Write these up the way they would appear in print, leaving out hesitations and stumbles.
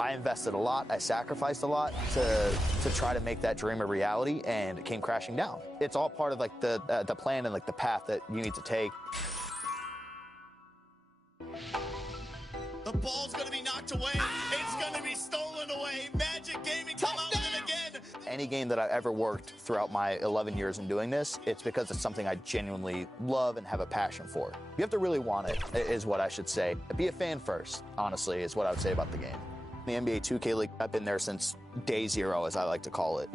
I invested a lot, I sacrificed a lot to try to make that dream a reality, and it came crashing down. It's all part of like the plan and like the path that you need to take. The ball's gonna be knocked away. It's gonna be stolen away. Magic Gaming come out with it again. Any game that I've ever worked throughout my 11 years in doing this, it's because it's something I genuinely love and have a passion for. You have to really want it, is what I should say. Be a fan first, honestly, is what I would say about the game. The NBA 2K League, I've been there since day zero, as I like to call it.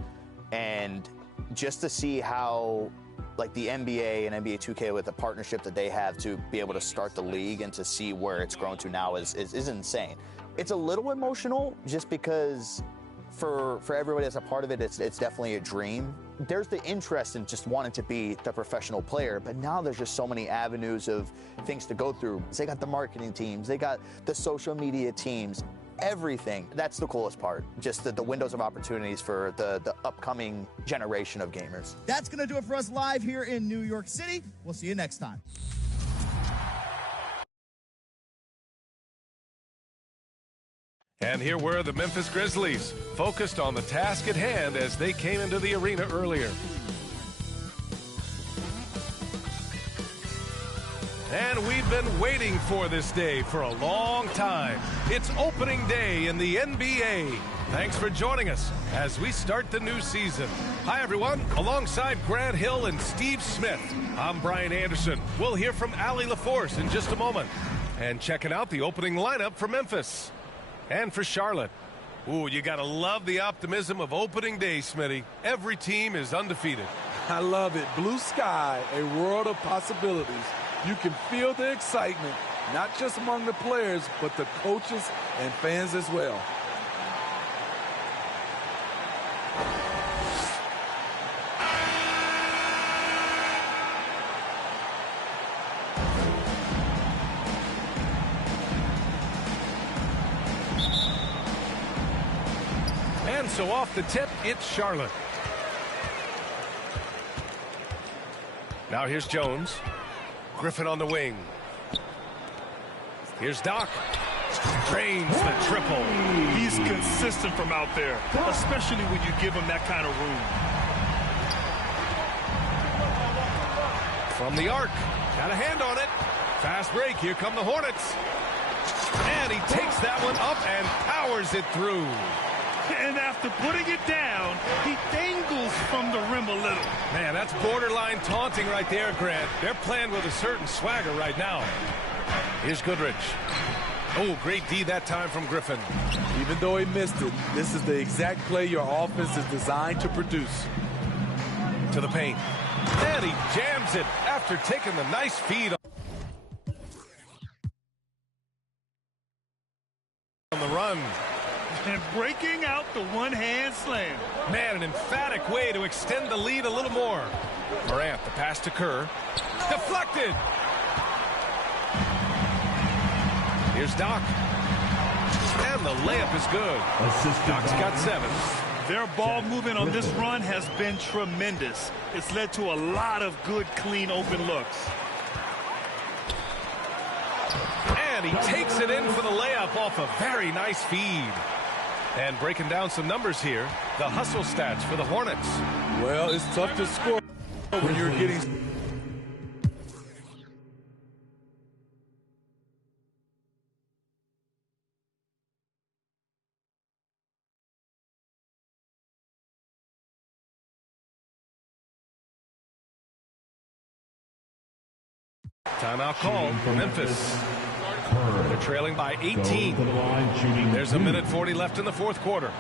And just to see how like the NBA and NBA 2K with the partnership that they have to be able to start the league and to see where it's grown to now is insane. It's a little emotional just because for everybody that's a part of it, it's definitely a dream. There's the interest in just wanting to be the professional player, but now there's just so many avenues of things to go through. They got the marketing teams, they got the social media teams, everything. That's the coolest part, just the windows of opportunities for the upcoming generation of gamers. That's going to do it for us live here in New York City. We'll see you next time. And here were the Memphis Grizzlies, focused on the task at hand as they came into the arena earlier. And we've been waiting for this day for a long time. It's opening day in the NBA. Thanks for joining us as we start the new season. Hi, everyone. Alongside Grant Hill and Steve Smith, I'm Brian Anderson. We'll hear from Allie LaForce in just a moment. And checking out the opening lineup for Memphis. And for Charlotte. Ooh, you got to love the optimism of opening day, Smitty. Every team is undefeated. I love it. Blue sky, a world of possibilities. You can feel the excitement, not just among the players, but the coaches and fans as well. And so off the tip, it's Charlotte. Now here's Jones. Griffin on the wing. Here's Doc. Drains the triple. He's consistent from out there, especially when you give him that kind of room. From the arc. Got a hand on it. Fast break. Here come the Hornets. And he takes that one up and powers it through. And after putting it down, he dangles from the rim a little. Man, that's borderline taunting right there, Grant. They're playing with a certain swagger right now. Here's Goodrich. Oh, great D that time from Griffin. Even though he missed it, this is the exact play your offense is designed to produce. To the paint. And he jams it after taking the nice feed on the run. And breaking out the one-hand slam. Man, an emphatic way to extend the lead a little more. Morant, the pass to Kerr. Deflected. Here's Doc. And the layup is good. Doc's got 7. Their ball movement on this run has been tremendous. It's led to a lot of good, clean, open looks. And he takes it in for the layup off a very nice feed. And breaking down some numbers here, the hustle stats for the Hornets. Well, it's tough to score when you're getting... Timeout called for Memphis. They're trailing by 18. There's a minute 40 left in the fourth quarter.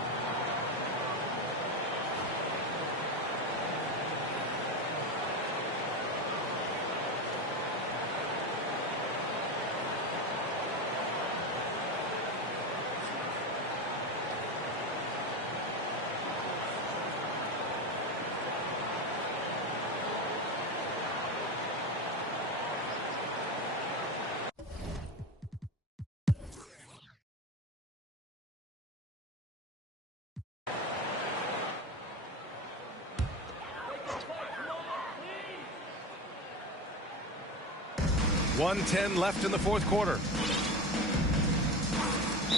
.110 left in the fourth quarter.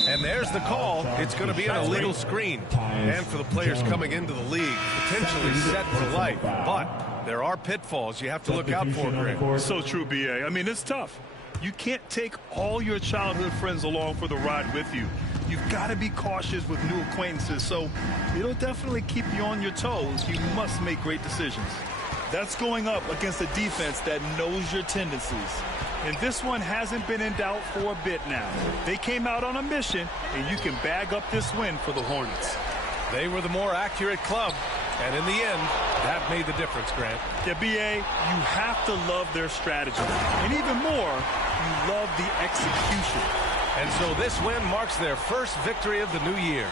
And there's the call. It's going to be an illegal screen. And for the players coming into the league, potentially set for life. But there are pitfalls you have to look out for, Greg. So true, B.A. I mean, it's tough. You can't take all your childhood friends along for the ride with you. You've got to be cautious with new acquaintances, so it'll definitely keep you on your toes. You must make great decisions. That's going up against a defense that knows your tendencies. And this one hasn't been in doubt for a bit now. They came out on a mission, and you can bag up this win for the Hornets. They were the more accurate club, and in the end, that made the difference, Grant. Yeah, B.A., you have to love their strategy. And even more, you love the execution. And so this win marks their first victory of the new year.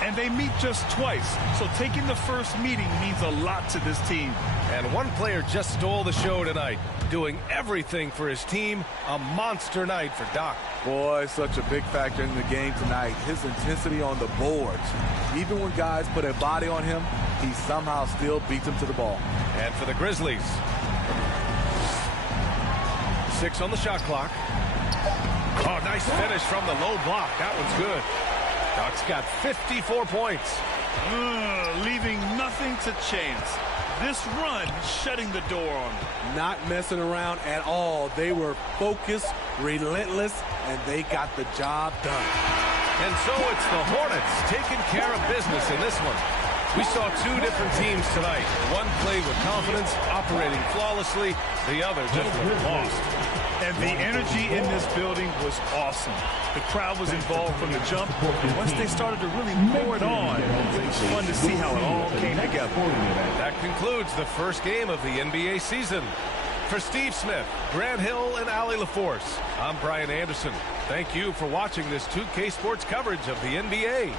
And they meet just twice, so taking the first meeting means a lot to this team. And one player just stole the show tonight, doing everything for his team. A monster night for Doc. Boy, such a big factor in the game tonight. His intensity on the boards. Even when guys put a body on him, he somehow still beats them to the ball. And for the Grizzlies, 6 on the shot clock. Oh, nice finish from the low block. That one's good. Ducks got 54 points. Leaving nothing to chance. This run shutting the door on them. Not messing around at all. They were focused, relentless, and they got the job done. And so it's the Hornets taking care of business in this one. We saw two different teams tonight. One played with confidence, operating flawlessly. The other just looked lost. And the energy in this building was awesome. The crowd was involved from the jump. And once they started to really pour it on, it was fun to see how it all came together. That concludes the first game of the NBA season. For Steve Smith, Grant Hill, and Allie LaForce, I'm Brian Anderson. Thank you for watching this 2K Sports coverage of the NBA.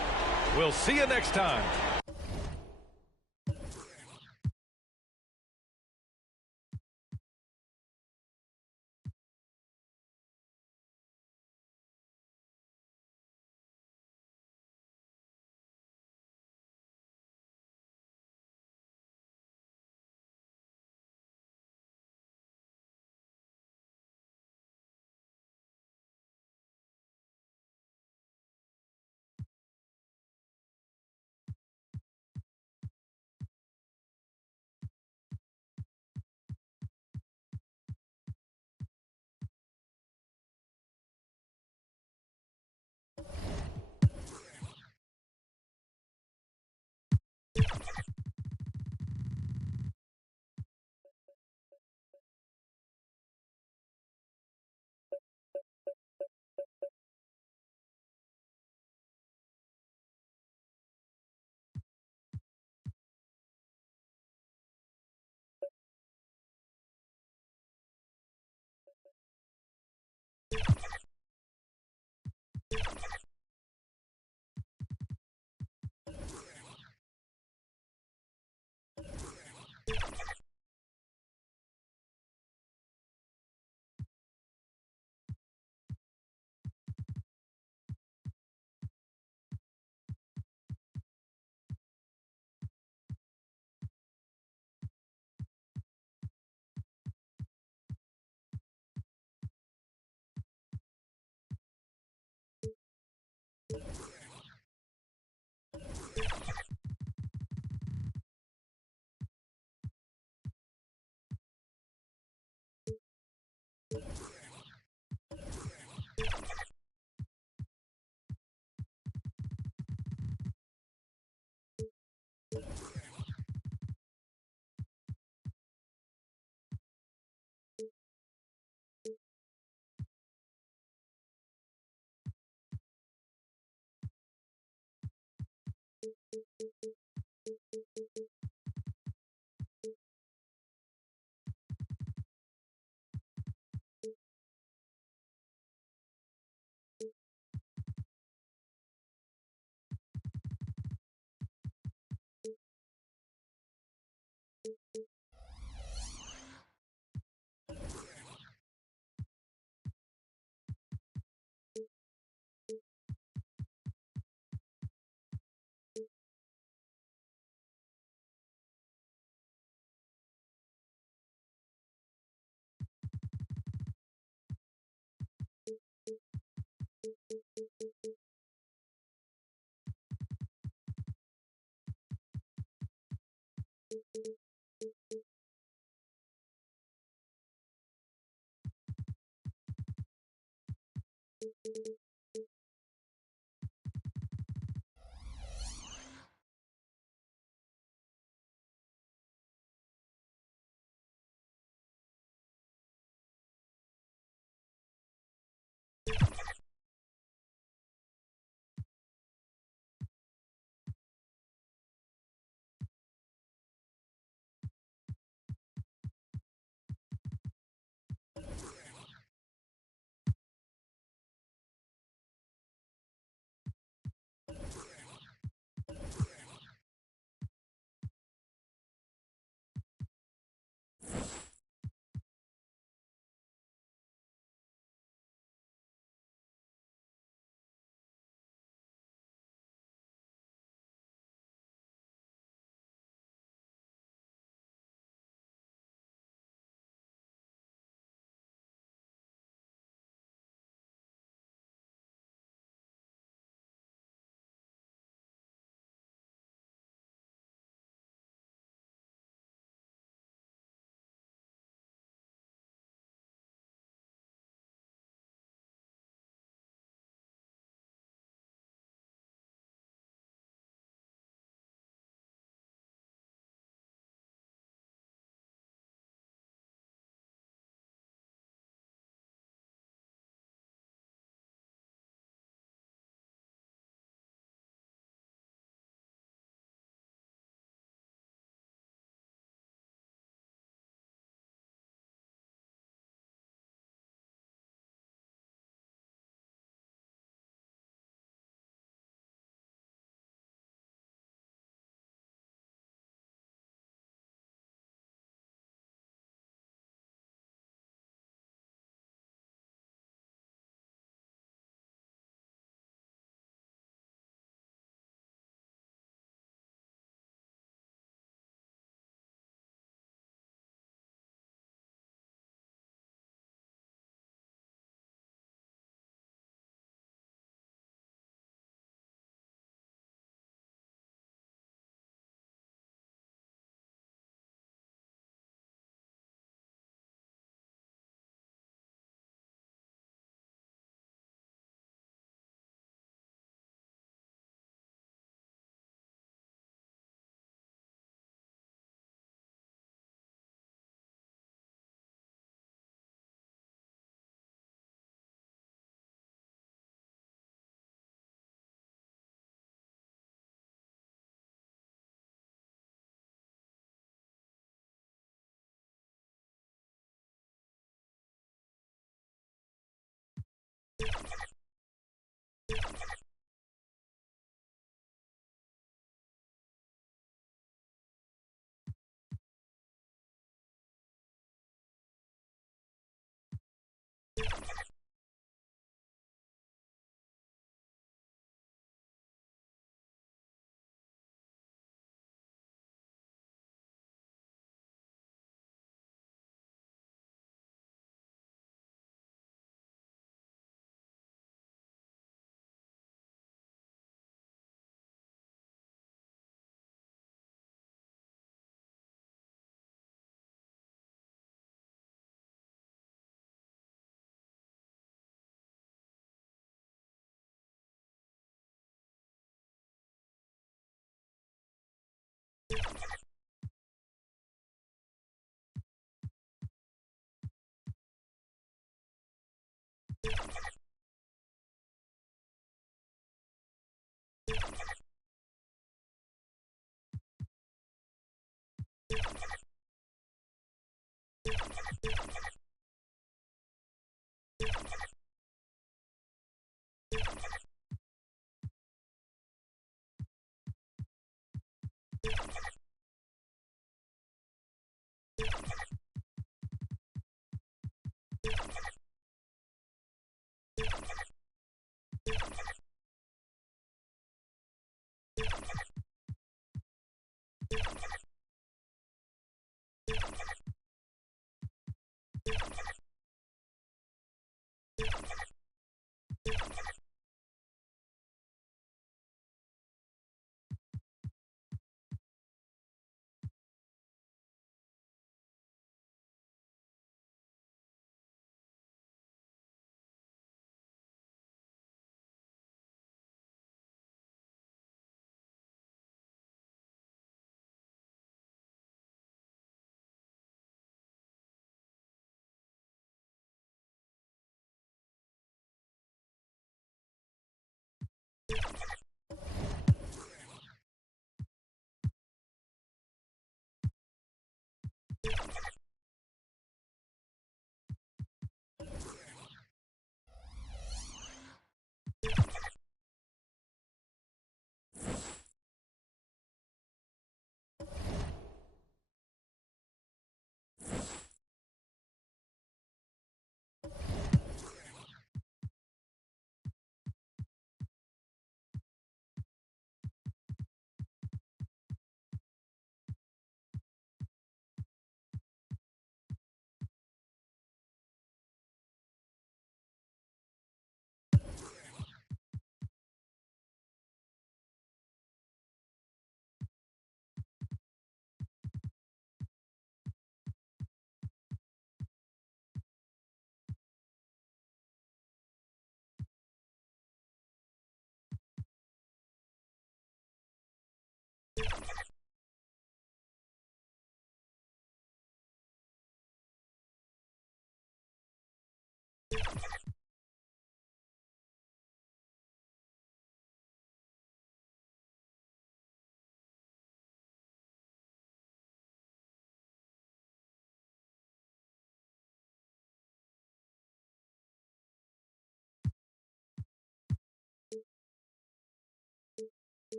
We'll see you next time.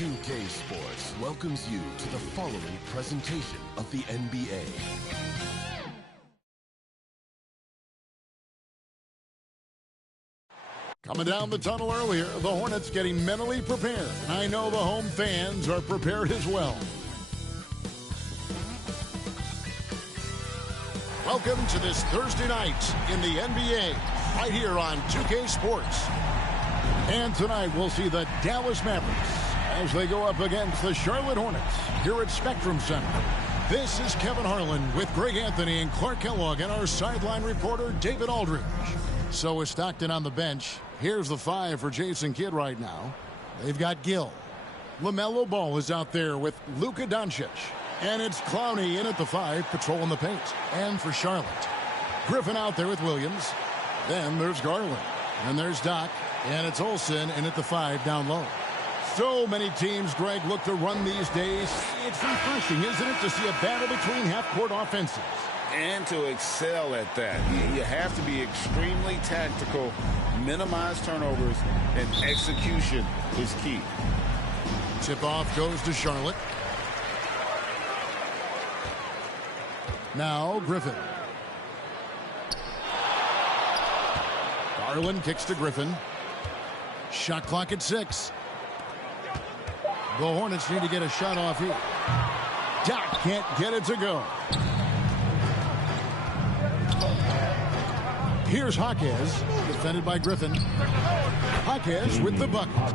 2K Sports welcomes you to the following presentation of the NBA. Coming down the tunnel earlier, the Hornets getting mentally prepared. I know the home fans are prepared as well. Welcome to this Thursday night in the NBA, right here on 2K Sports. And tonight we'll see the Dallas Mavericks as they go up against the Charlotte Hornets here at Spectrum Center. This is Kevin Harlan with Greg Anthony and Clark Kellogg and our sideline reporter David Aldridge. So with Stockton on the bench, here's the five for Jason Kidd right now. They've got Gill. LaMelo Ball is out there with Luka Doncic. And it's Clowney in at the five, patrolling the paint. And for Charlotte, Griffin out there with Williams. Then there's Garland. And there's Doc. And it's Olsen in at the five down low. So many teams, Greg, look to run these days. It's refreshing, isn't it, to see a battle between half-court offenses. And to excel at that. You have to be extremely tactical, minimize turnovers, and execution is key. Tip-off goes to Charlotte. Now Griffin. Garland kicks to Griffin. Shot clock at 6. The Hornets need to get a shot off here. Doc can't get it to go. Here's Jaquez, defended by Griffin. Jaquez with the bucket.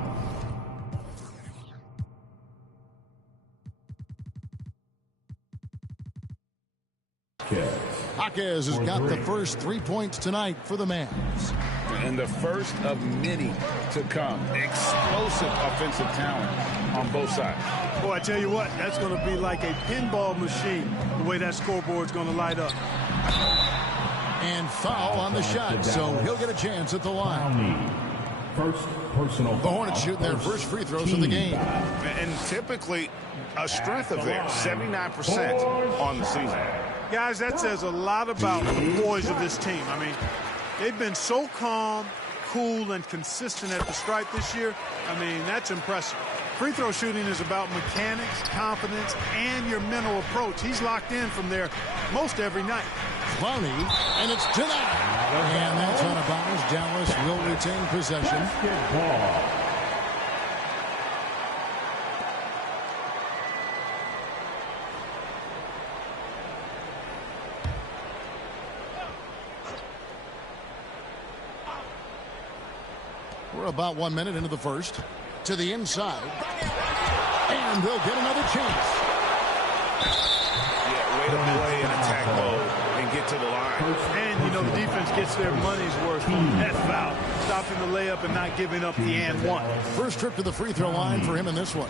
Jaquez has got the first 3 points tonight for the Mavs. And the first of many to come. Explosive offensive talent on both sides. Boy, I tell you what, that's going to be like a pinball machine, the way that scoreboard's going to light up. And foul on the shot, so he'll get a chance at the line. First personal. The Hornets shooting their first free throws of the game. And typically a strength of theirs, 79% on the season. Guys, that says a lot about the boys of this team. I mean, they've been so calm, cool, and consistent at the stripe this year. I mean, that's impressive. Free throw shooting is about mechanics, confidence, and your mental approach. He's locked in from there most every night. Clowney, and it's denied. And that's out of bounds. Dallas will retain possession. We're about 1 minute into the first. To the inside. And they'll get another chance. Yeah, way to play in attack mode and get to the line. And, you know, the defense gets their money's worth from that foul. Stopping the layup and not giving up the and one. First trip to the free throw line for him in this one.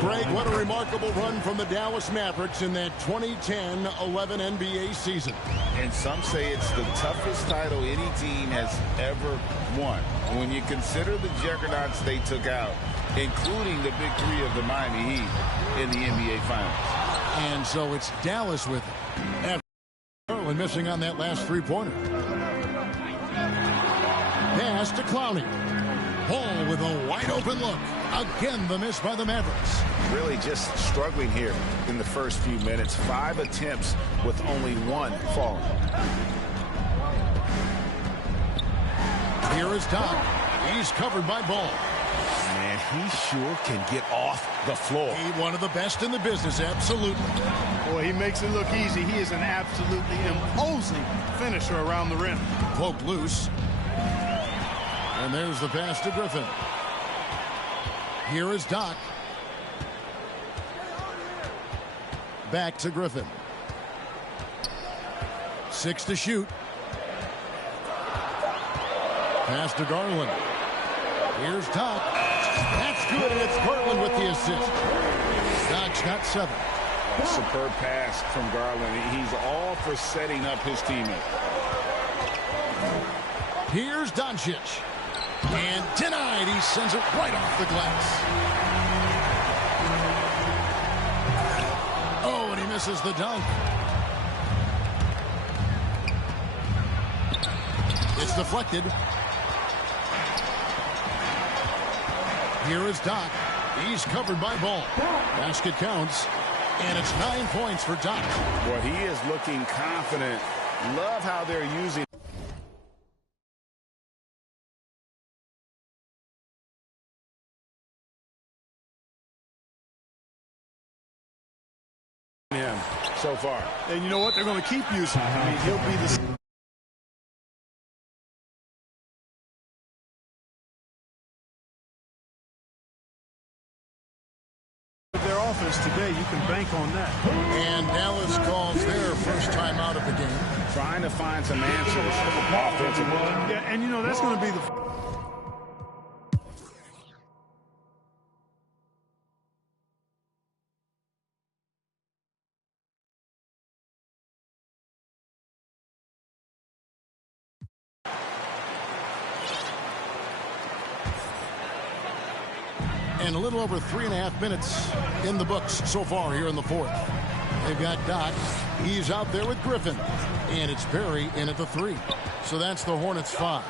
Greg, what a remarkable run from the Dallas Mavericks in that 2010-11 NBA season. And some say it's the toughest title any team has ever won. When you consider the juggernauts they took out, including the big three of the Miami Heat in the NBA Finals. And so it's Dallas with it. After Garland missing on that last three-pointer. Pass to Clowney. Hall with a wide-open look. Again, the miss by the Mavericks. Really just struggling here in the first few minutes. 5 attempts with only 1 falling. Here is Doc. He's covered by Ball. Man, he sure can get off the floor. He one of the best in the business, absolutely. Boy, he makes it look easy. He is an absolutely imposing finisher around the rim. Poke loose. And there's the pass to Griffin. Here is Doc. Back to Griffin. 6 to shoot. Pass to Garland. Here's Doc. That's good, and it's Garland with the assist. Doc's got 7. Superb pass from Garland. He's all for setting up his teammate. Here's Doncic. And denied. He sends it right off the glass. Oh, and he misses the dunk. It's deflected. Here is Doc. He's covered by Ball. Basket counts. And it's 9 points for Doc. Well, he is looking confident. Love how they're using him so far. And you know what? They're going to keep using him. I mean, he'll be the... their offense today, you can bank on that. And Dallas calls their first time out of the game. Trying to find some answers offensively. Yeah, and you know, that's going to be the... And a little over 3.5 minutes in the books so far here in the fourth. They've got Doc. He's out there with Griffin. And it's Barry in at the 3. So that's the Hornets' 5.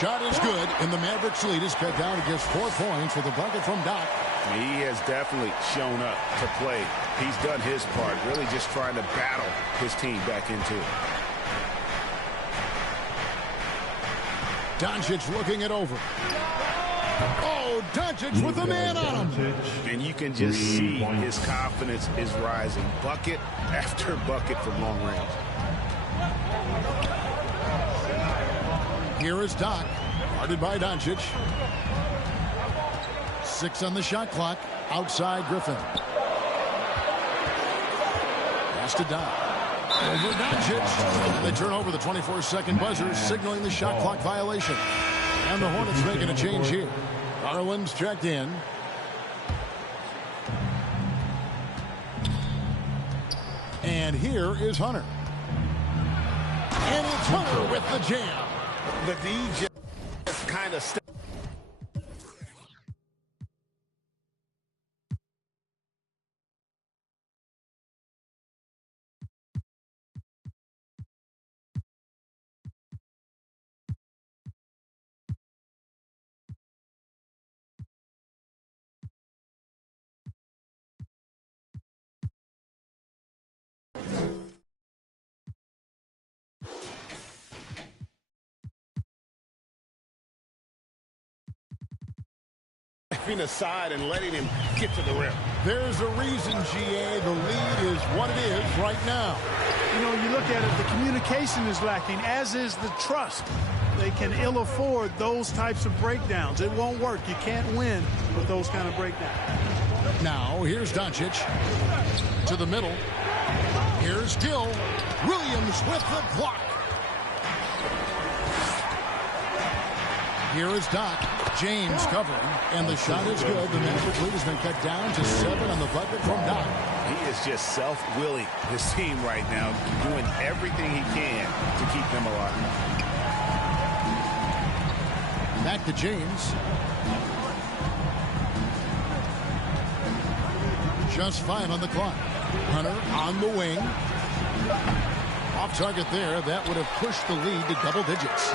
Shot is good, and the Mavericks lead is cut down to just 4 points with a bucket from Doc. He has definitely shown up to play. He's done his part, really just trying to battle his team back into it. Doncic looking it over. Oh, Doncic with a man on him. And you can just see his confidence is rising. Bucket after bucket from long range. Here is Doc, guarded by Doncic. 6 on the shot clock. Outside Griffin. Pass to Doc. Over Doncic. And they turn over the 24-second buzzer, signaling the shot clock violation. And the Hornets making a change here. Garland's checked in. And here is Hunter. And it's Hunter with the jam. The DJ kind of stepping aside and letting him get to the rim. There's a reason, GA, the lead is what it is right now. You know, you look at it, the communication is lacking, as is the trust. They can ill afford those types of breakdowns. It won't work. You can't win with those kind of breakdowns. Now, here's Doncic to the middle. Here's Gill. Williams with the block. Here is Doc. James covering, and the shot is good. The Mavericks lead has been cut down to 7 on the bucket from Doc. He is just self-willing, this team right now, doing everything he can to keep them alive. Back to James. Just 5 on the clock. Hunter on the wing. Off target there. That would have pushed the lead to double digits.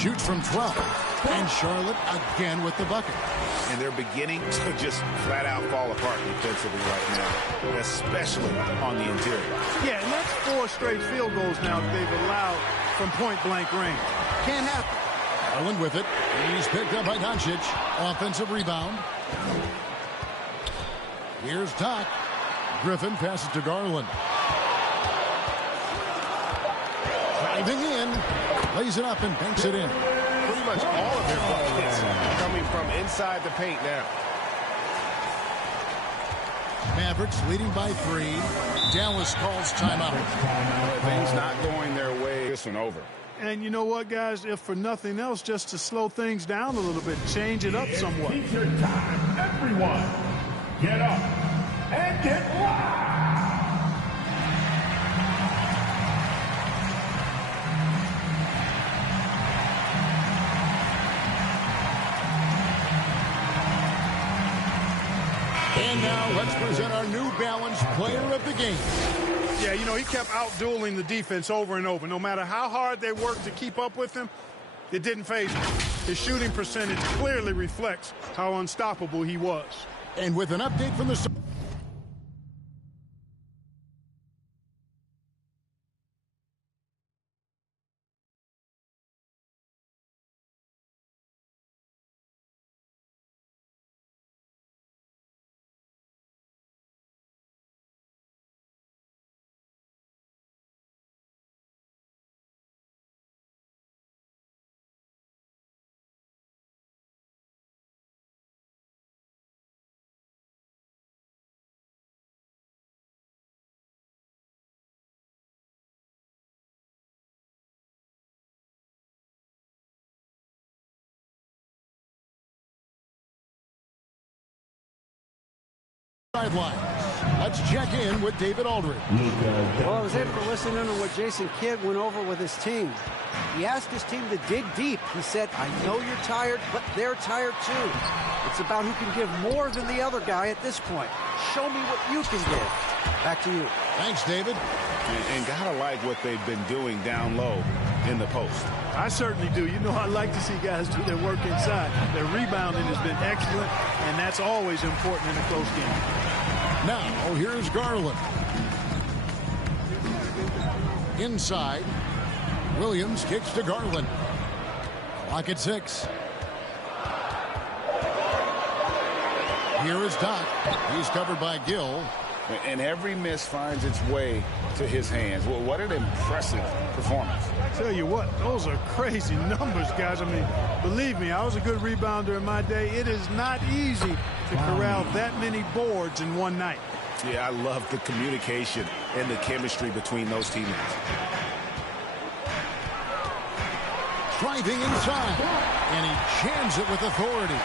Shoots from 12. And Charlotte again with the bucket. And they're beginning to just flat out fall apart defensively right now, especially on the interior. Yeah, and that's 4 straight field goals now that they've allowed from point-blank range. Can't happen. Garland with it. He's picked up by Doncic. Offensive rebound. Here's Doc. Griffin passes to Garland. Driving in. Lays it up and banks it in. Pretty much all of their buckets coming from inside the paint now. Mavericks leading by 3. Dallas calls timeout. Things not going their way. This one over. And you know what, guys? If for nothing else, just to slow things down a little bit, change it up somewhat. Feature time. Everyone, get up and get loud. And now let's present our New Balance player of the game. Yeah, you know, he kept out-dueling the defense over and over. No matter how hard they worked to keep up with him, it didn't faze him. His shooting percentage clearly reflects how unstoppable he was. And with an update from the... sideline. Let's check in with David Aldridge. Well, I was able to listen in on what Jason Kidd went over with his team. He asked his team to dig deep. He said, I know you're tired, but they're tired too. It's about who can give more than the other guy at this point. Show me what you can give. Back to you. Thanks, David. And gotta like what they've been doing down low in the post. I certainly do. You know, I like to see guys do their work inside. Their rebounding has been excellent, and that's always important in a close game. Now, here's Garland. Inside. Williams kicks to Garland. Clock at 6. Here is Doc. He's covered by Gill. And every miss finds its way to his hands. Well, what an impressive performance. I tell you what, those are crazy numbers, guys. I mean, believe me, I was a good rebounder in my day. It is not easy to corral that many boards in one night. Yeah, I love the communication and the chemistry between those teammates. Driving inside. And he jams it with authority.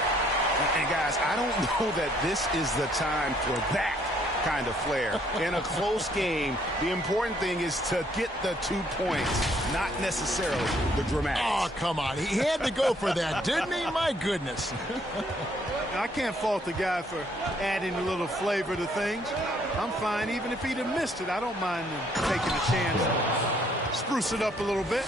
And guys, I don't know that this is the time for that kind of flair. In a close game, the important thing is to get the 2 points, not necessarily the dramatics. Oh, come on. He had to go for that, didn't he? My goodness. I can't fault the guy for adding a little flavor to things. I'm fine. Even if he'd have missed it, I don't mind him taking a chance. Spruce it up a little bit.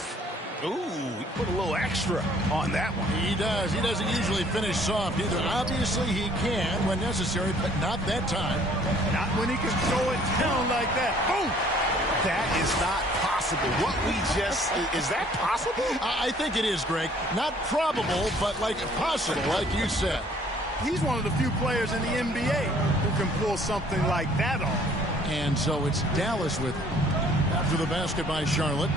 Ooh, he put a little extra on that one. He does. He doesn't usually finish soft either. Obviously, he can when necessary, but not that time. Not when he can throw it down like that. Boom! That is not possible. What we just, is that possible? I think it is, Greg. Not probable, but like possible, like you said. He's one of the few players in the NBA who can pull something like that off. And so it's Dallas with it. After the basket by Charlotte,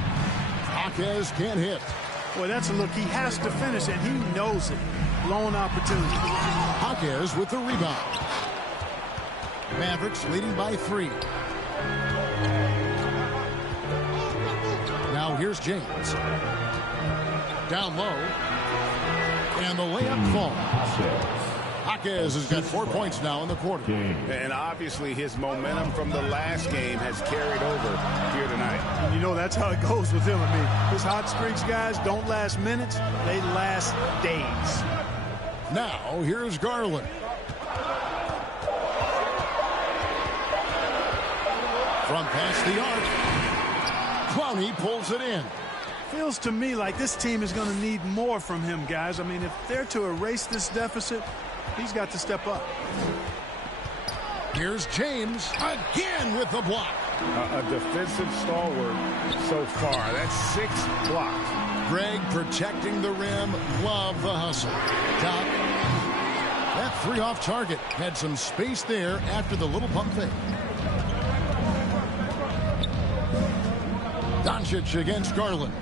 Jaquez can't hit. Boy, that's a look he has to finish, and he knows it. Blown opportunity. Jaquez with the rebound. Mavericks leading by 3. Now here's James. Down low. And the layup falls. Jaquez has got 4 points now in the quarter. And obviously his momentum from the last game has carried over here tonight. And you know that's how it goes with him. I mean, his hot streaks, guys, don't last minutes. They last days. Now here's Garland. From past the arc. Clowney pulls it in. Feels to me like this team is going to need more from him, guys. I mean, if they're to erase this deficit, he's got to step up. Here's James again with the block. A defensive stalwart so far. That's 6 blocks. Greg protecting the rim. Love the hustle. Doc. That 3 off target. Had some space there after the little pump fake. Doncic against Garland.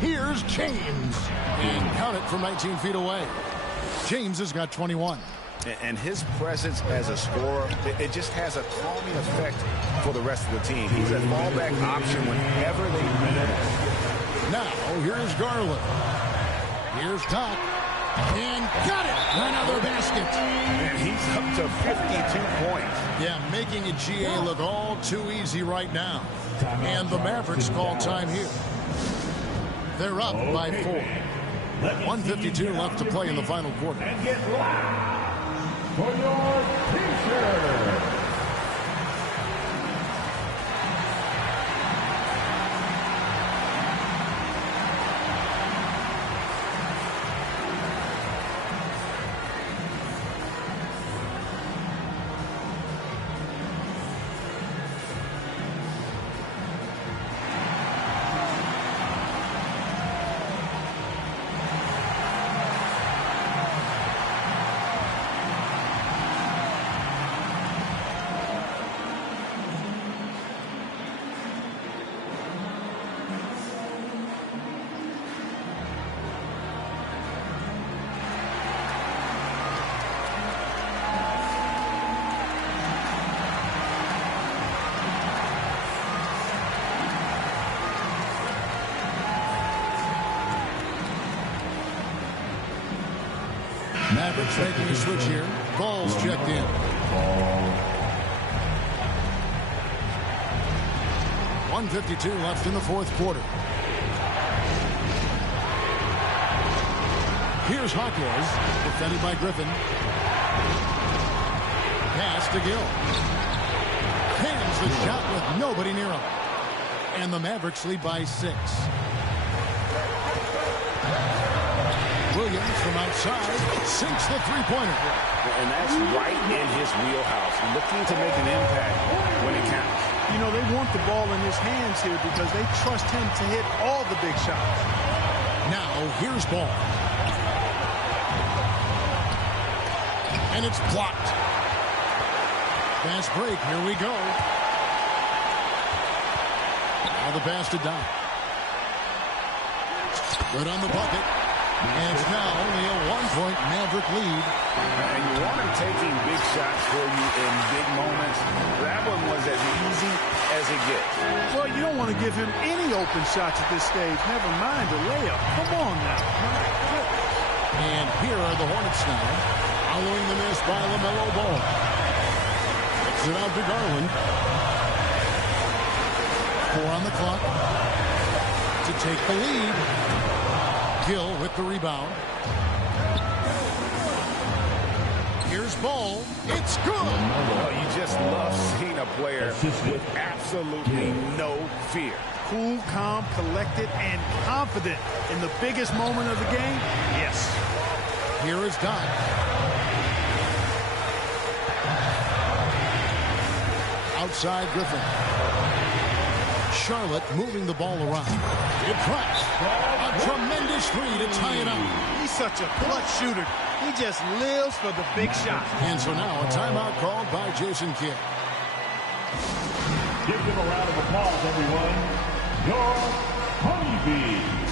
Here's James. And count it from 19 feet away. James has got 21. And his presence as a scorer, it just has a calming effect for the rest of the team. He's a fallback option whenever they need it. Now, here's Garland. Here's Doc. And got it! Another basket. And he's up to 52 points. Yeah, making a GA look all too easy right now. And the Mavericks call time here. They're up by 4. 1:52 left to play in the final quarter. And get loud for your T-shirt. Mavericks making a switch here. Ball's checked in. 1:52 left in the fourth quarter. Here's Jaquez, defended by Griffin. Pass to Gill. Hands the shot with nobody near him. And the Mavericks lead by 6. Williams from outside sinks the three-pointer. And that's right in his wheelhouse, looking to make an impact when it counts. You know, they want the ball in his hands here because they trust him to hit all the big shots. Now, here's ball. And it's blocked. Fast break, here we go. Now the pass to Doc. Good on the bucket. And it's now only a 1-point Maverick lead. And you want him taking big shots for you in big moments. That one was as easy as it gets. Well, you don't want to give him any open shots at this stage. Never mind a layup. Come on now. And here are the Hornets now, following the miss by LaMelo Ball. Kicks it out to Garland. 4 on the clock to take the lead. Gill with the rebound. Here's Ball. It's good. Oh, you just love seeing a player with absolutely no fear. Cool, calm, collected, and confident in the biggest moment of the game. Yes. Here is Doc. outside Griffin. Charlotte moving the ball around. It cracks. A tremendous three to tie it up. He's such a clutch shooter. He just lives for the big shot. And so now a timeout called by Jason Kidd. Give them a round of applause, everyone. Your Honeybee.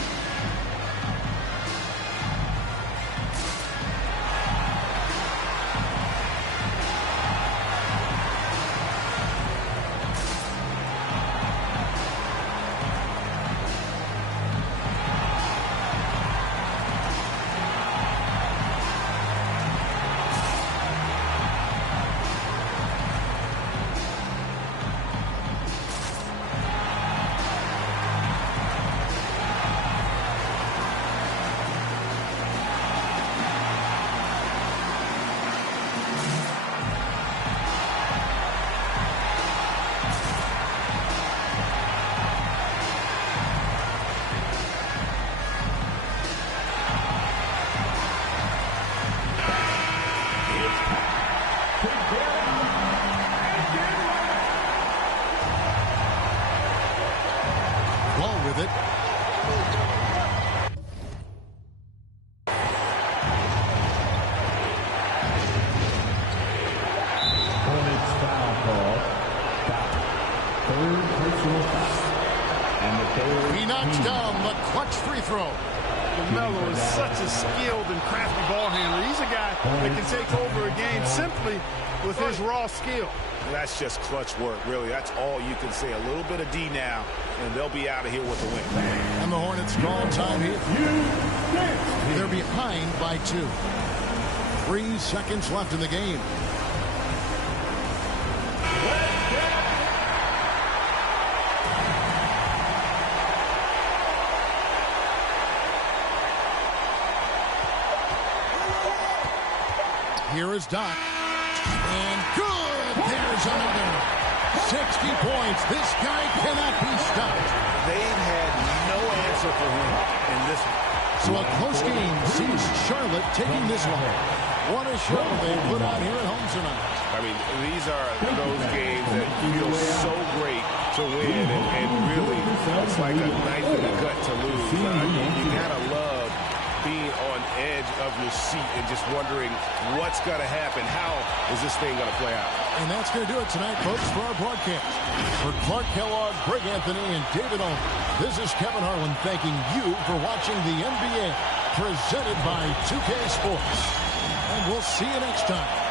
He knocks down the clutch free throw. LaMelo is such a skilled and crafty ball handler. He's a guy that can take over a game simply with his raw skill. That's just clutch work, really. That's all you can say. A little bit of D now, and they'll be out of here with the win. And the Hornets draw time here. They're behind by 2. 3 seconds left in the game. Here is Doc. And good! There's another. 60 points. This guy cannot be stopped. They've had no answer for him in this one. So a close game sees Charlotte taking this one. What a show they put on here at home tonight. I mean, these are those games that feel so great to win, and really, it's like a knife in the gut to lose. You gotta love being on edge of your seat and just wondering what's going to happen. How is this thing going to play out? And that's going to do it tonight, folks, for our broadcast. For Clark Kellogg, Greg Anthony, and David Owen, this is Kevin Harlan thanking you for watching the NBA presented by 2K Sports. And we'll see you next time.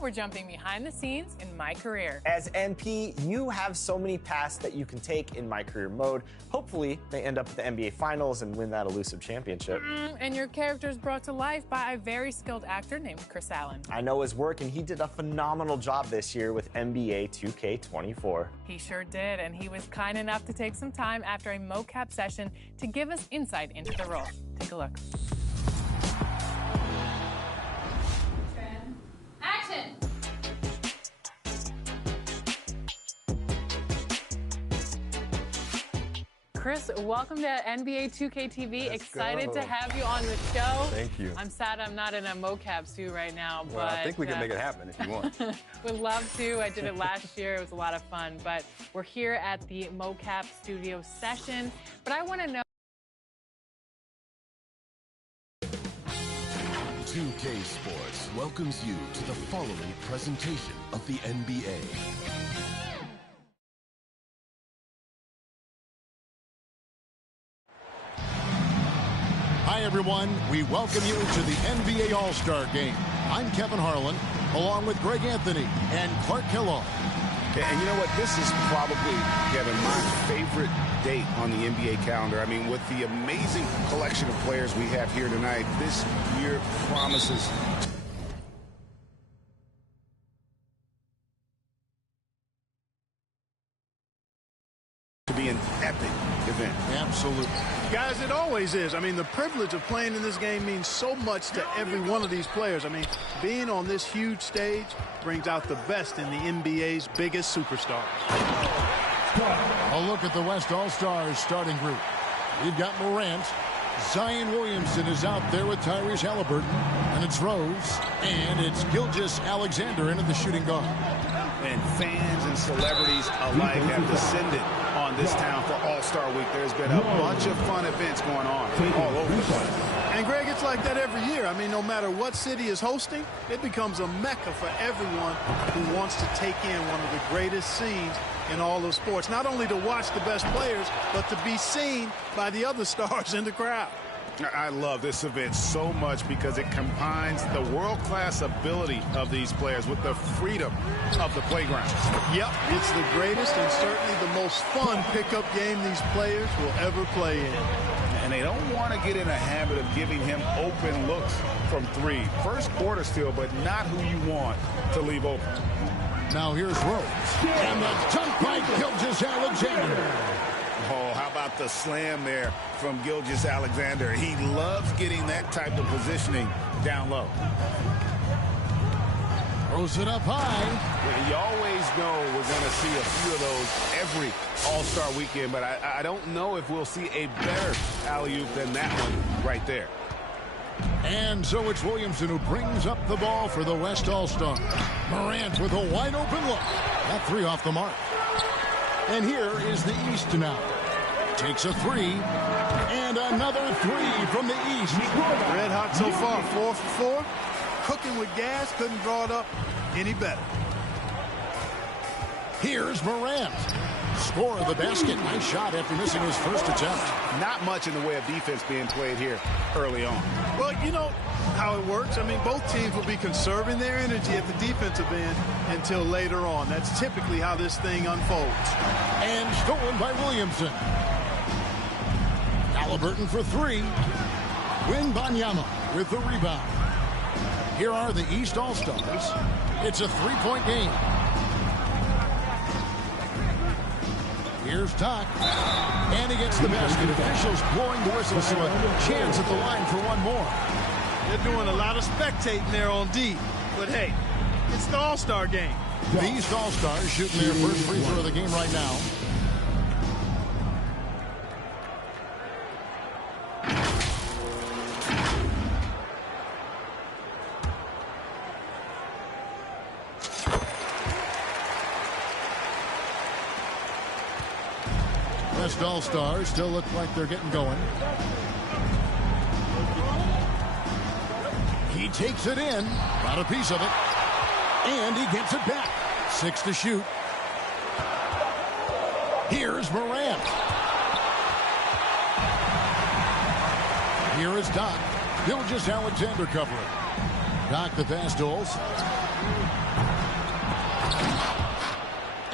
We're jumping behind the scenes in My Career. As MP, you have so many paths that you can take in My Career mode. Hopefully, they end up at the NBA Finals and win that elusive championship. And your character is brought to life by a very skilled actor named Chris Allen. I know his work, and he did a phenomenal job this year with NBA 2K24. He sure did, and he was kind enough to take some time after a mocap session to give us insight into the role. Take a look. Action! Chris, welcome to NBA 2K TV. Excited to have you on the show. Thank you. I'm sad I'm not in a mocap suit right now, Well, but I think we can make it happen if you want. would love to. I did it last year. It was a lot of fun. But we're here at the mocap studio session. But I want to know. 2K Sports welcomes you to the following presentation of the NBA. Hi, everyone. We welcome you to the NBA All-Star Game. I'm Kevin Harlan, along with Greg Anthony and Clark Kellogg. And you know what? This is probably, Kevin, my favorite date on the NBA calendar. I mean, with the amazing collection of players we have here tonight, this year promises to be an epic event. Absolutely. Guys, it always is. I mean, the privilege of playing in this game means so much to every one of these players. I mean, being on this huge stage brings out the best in the NBA's biggest superstars. A look at the West All-Stars starting group. We've got Morant. Zion Williamson is out there with Tyrese Halliburton. And it's Rose. And it's Gilgeous-Alexander into the shooting guard. And fans and celebrities alike have descended on this town for All-Star Week. There's been a bunch of fun events going on all over the place. And, Greg, it's like that every year. I mean, no matter what city is hosting, it becomes a mecca for everyone who wants to take in one of the greatest scenes in all of sports. Not only to watch the best players, but to be seen by the other stars in the crowd. I love this event so much because it combines the world-class ability of these players with the freedom of the playground. Yep, it's the greatest and certainly the most fun pickup game these players will ever play in. And they don't want to get in a habit of giving him open looks from three. First quarter still, but not who you want to leave open. Now here's Rose. And the dunk by Gilgeous-Alexander. Oh, how about the slam there from Gilgeous-Alexander? He loves getting that type of positioning down low. Throws it up high. Yeah, you always know we're going to see a few of those every All-Star weekend, but I don't know if we'll see a better alley-oop than that one right there. And so it's Williamson who brings up the ball for the West All-Star. Morant with a wide-open look. That three off the mark. And here is the East now. Takes a three. And another three from the East. Red hot so far. 4 for 4. Cooking with gas. Couldn't draw it up any better. Here's Morant. Score of the basket. Nice shot after missing his first attempt. Not much in the way of defense being played here early on. Well, you know how it works. I mean, both teams will be conserving their energy at the defensive end until later on. That's typically how this thing unfolds. And stolen by Williamson. Halliburton for three. Wembanyama with the rebound. Here are the East All-Stars. It's a three-point game. Here's Doc. And he gets the basket. Officials blowing the whistle, so a chance at the line for one more. They're doing a lot of spectating there on D. But hey, it's the All-Star game. The East All-Stars shooting their first free throw of the game right now. West All-Stars still look like they're getting going. He takes it in, got a piece of it, and he gets it back. 6 to shoot. Here's Morant. Here is Doc. Gilgeous-Alexander covering. Doc the pass to Olsen.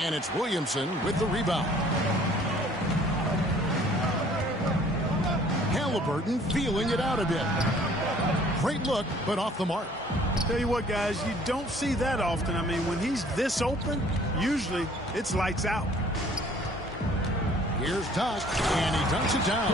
And it's Williamson with the rebound. Halliburton feeling it out a bit. Great look, but off the mark. Tell you what, guys, you don't see that often. I mean, when he's this open, usually it's lights out. Here's Doc, and he dunks it down.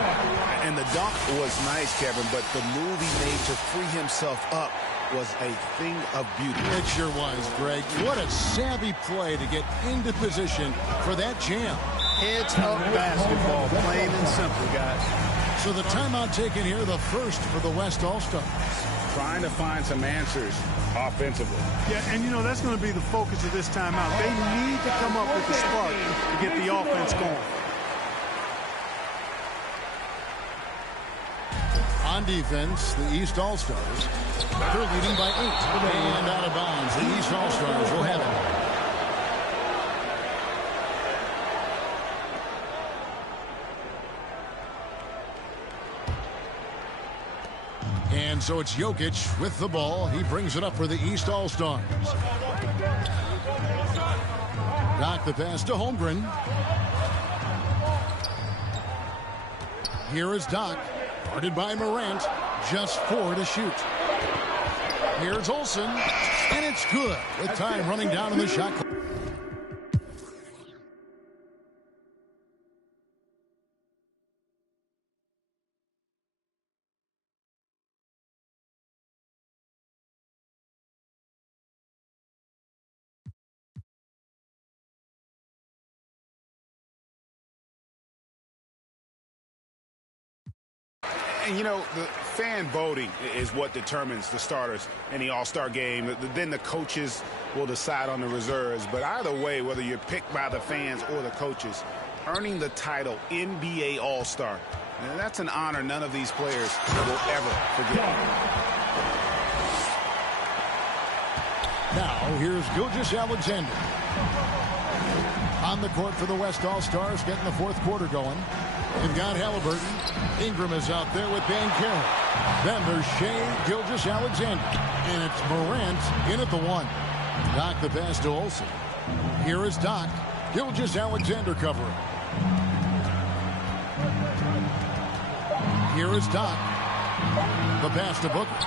And the dunk was nice, Kevin, but the move he made to free himself up was a thing of beauty. It sure was, Greg. What a savvy play to get into position for that jam. Heads up basketball, plain and simple, guys. So the timeout taken here, the first for the West All-Stars. Trying to find some answers offensively. Yeah, and you know, that's going to be the focus of this timeout. They need to come up with the spark to get the offense going. On defense, the East All-Stars, they're leading by 8. And out of bounds, the East All-Stars will have it. And so it's Jokic with the ball. He brings it up for the East All-Stars. Doc the pass to Holmgren. Here is Doc. Guarded by Morant. Just 4 to shoot. Here's Olsen. And it's good. With time running down in the shot clock. And, you know, the fan voting is what determines the starters in the All-Star game. Then the coaches will decide on the reserves. But either way, whether you're picked by the fans or the coaches, earning the title NBA All-Star, that's an honor none of these players will ever forget. Now, here's Gilgeous-Alexander. On the court for the West All-Stars, getting the fourth quarter going. They've got Halliburton. Ingram is out there with Banchero. Then there's Shea Gilgeous-Alexander. And it's Morant in at the 1. Doc the pass to Olsen. Here is Doc. Gilgeous-Alexander covering. Here is Doc. The pass to Booker.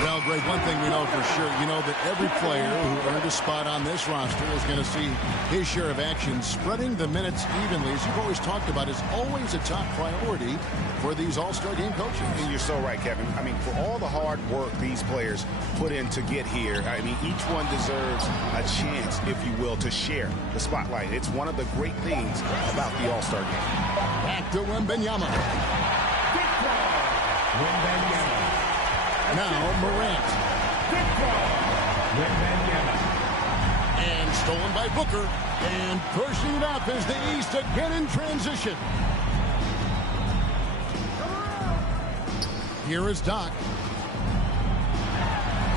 Well, Greg, one thing we know for sure, you know that every player who earned a spot on this roster is going to see his share of action. Spreading the minutes evenly, as you've always talked about, is always a top priority for these All-Star game coaches. And you're so right, Kevin. I mean, for all the hard work these players put in to get here, I mean, each one deserves a chance, if you will, to share the spotlight. It's one of the great things about the All-Star game. Back to Wembanyama. Now Morant. And stolen by Booker. And pushing it up as the East again in transition. Here is Doc.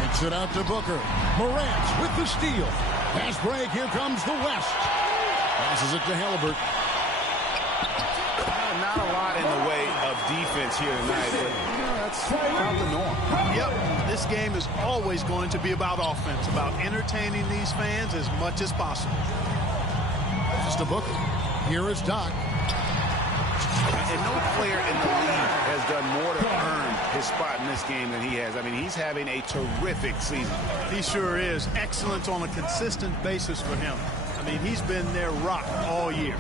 Takes it out to Booker. Morant with the steal. Pass break. Here comes the West. Passes it to Halliburton. Not a lot in the way of defense here tonight, but that's not the norm. Yep, this game is always going to be about offense, about entertaining these fans as much as possible. Pass to Booker. Here is Doc. And no player in the league has done more to earn his spot in this game than he has. I mean, he's having a terrific season. He sure is. Excellent on a consistent basis for him. I mean, he's been their rock all year.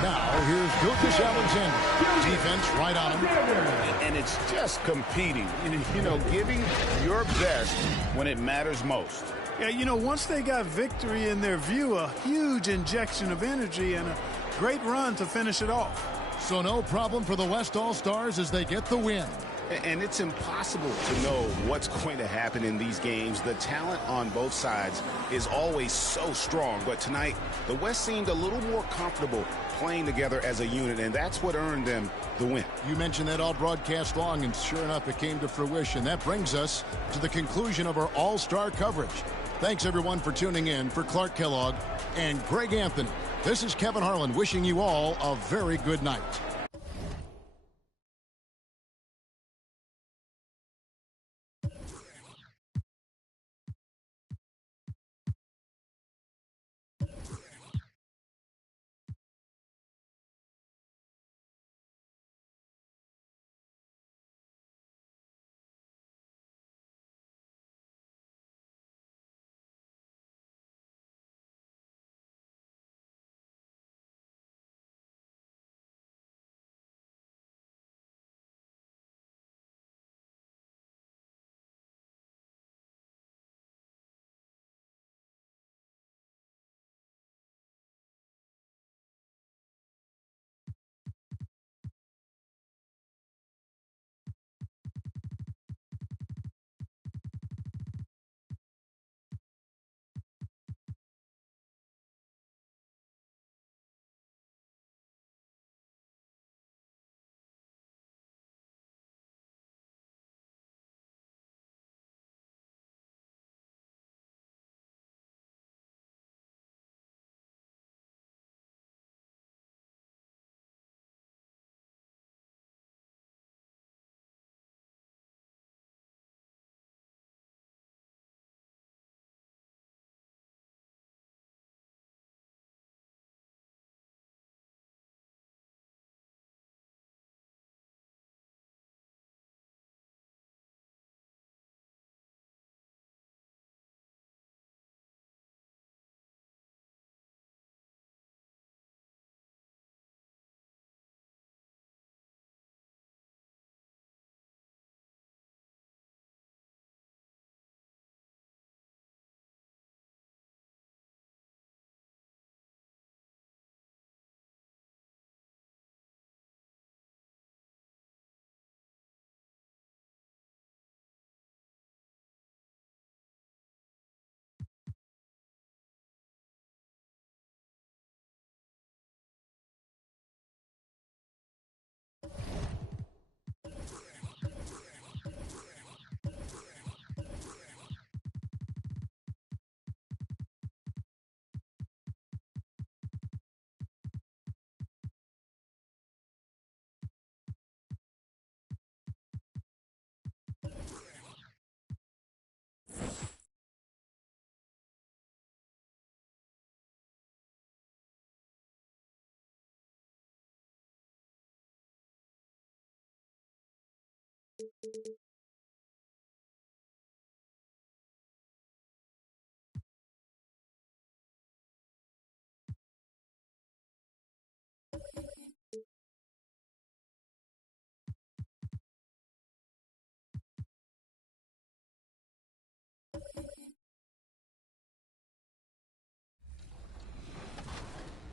Now, here's Gilgeous Alexander. Defense right on him. And it's just competing, you know, giving your best when it matters most. Yeah, you know, once they got victory in their view, a huge injection of energy and a great run to finish it off. So no problem for the West All-Stars as they get the win. And it's impossible to know what's going to happen in these games. The talent on both sides is always so strong. But tonight, the West seemed a little more comfortable playing together as a unit, and that's what earned them the win. You mentioned that all broadcast long, and sure enough, it came to fruition. That brings us to the conclusion of our All-Star coverage. Thanks, everyone, for tuning in. For Clark Kellogg and Greg Anthony, this is Kevin Harlan wishing you all a very good night.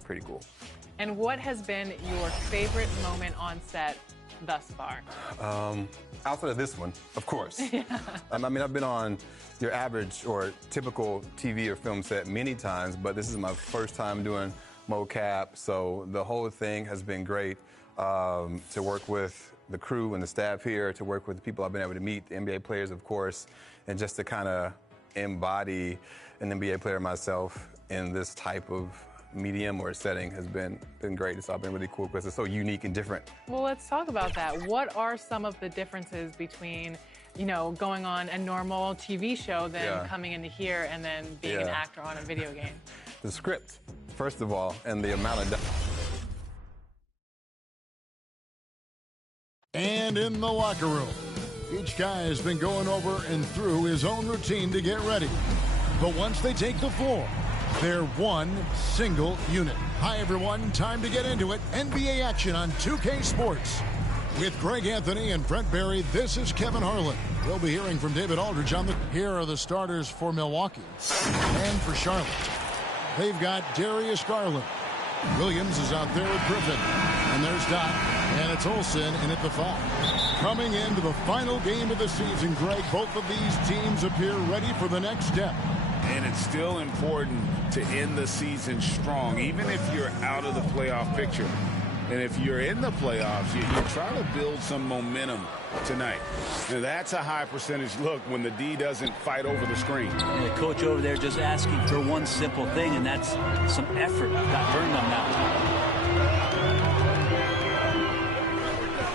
Pretty cool. And what has been your favorite moment on set thus far? Outside of this one, of course. Yeah. I mean, I've been on your average or typical TV or film set many times, but this is my first time doing mocap, so the whole thing has been great. To work with the crew and the staff here, to work with the people I've been able to meet, the NBA players, of course, and just to kind of embody an NBA player myself in this type of medium or setting has been great. It's all been really cool because it's so unique and different. Well, let's talk about that. What are some of the differences between, you know, going on a normal TV show than coming into here and then being an actor on a video game? The script, first of all, and the amount of... And in the locker room, Each guy has been going over and through his own routine to get ready. But once they take the floor, they're one single unit. Hi, everyone. Time to get into it. NBA action on 2K Sports. With Greg Anthony and Brent Barry, this is Kevin Harlan. We'll be hearing from David Aldridge on the... Here are the starters for Milwaukee and for Charlotte. They've got Darius Garland. Williams is out there with Griffin. And there's Doc. And it's Olsen in at the 5. Coming into the final game of the season, Greg, both of these teams appear ready for the next step. And it's still important to end the season strong, even if you're out of the playoff picture. And if you're in the playoffs, you're trying to build some momentum tonight. And that's a high percentage look when the D doesn't fight over the screen. And the coach over there just asking for one simple thing, and that's some effort got burned on that.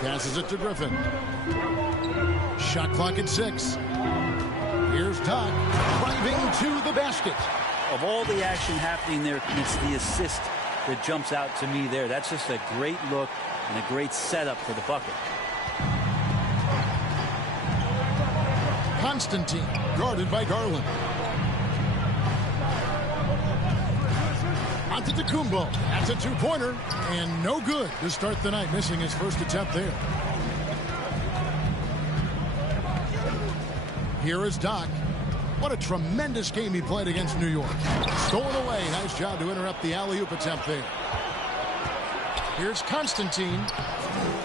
Passes it to Griffin. Shot clock at 6. Here's Doc driving to the basket. Of all the action happening there, it's the assist that jumps out to me there. That's just a great look and a great setup for the bucket. Constantine guarded by Garland. Antetokounmpo. That's a two-pointer and no good to start the night, missing his first attempt there. Here is Doc. What a tremendous game he played against New York. Stolen away. Nice job to interrupt the alley-oop attempt there. Here's Constantine.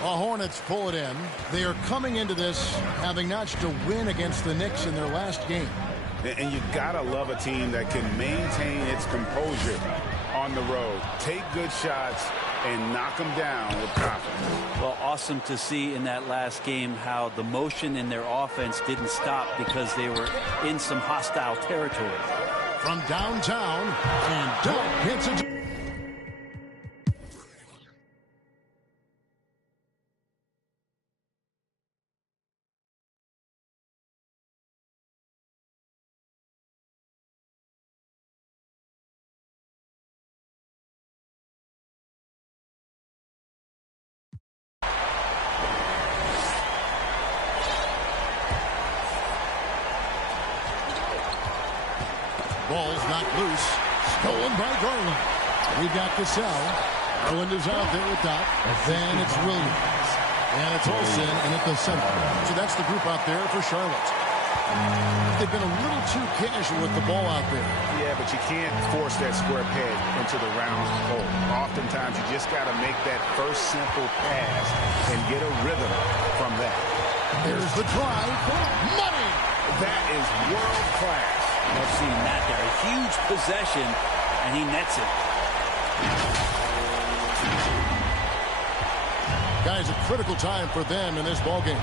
The Hornets pull it in. They are coming into this having notched a win against the Knicks in their last game. And you gotta love a team that can maintain its composure on the road. Take good shots and knock them down with confidence. Well, awesome to see in that last game how the motion in their offense didn't stop because they were in some hostile territory. From downtown, and Doc hits it. Ball's knocked loose. Stolen by Garland. We got Cassell. Garland is out there with Doc. Then it's Williams. And it's Olsen in at the center. So that's the group out there for Charlotte. They've been a little too casual with the ball out there. Yeah, but you can't force that square peg into the round hole. Oftentimes, you just got to make that first simple pass and get a rhythm from that. There's the drive. Money! That is world class. I've seen that there. A huge possession, and he nets it. Guys, a critical time for them in this ballgame.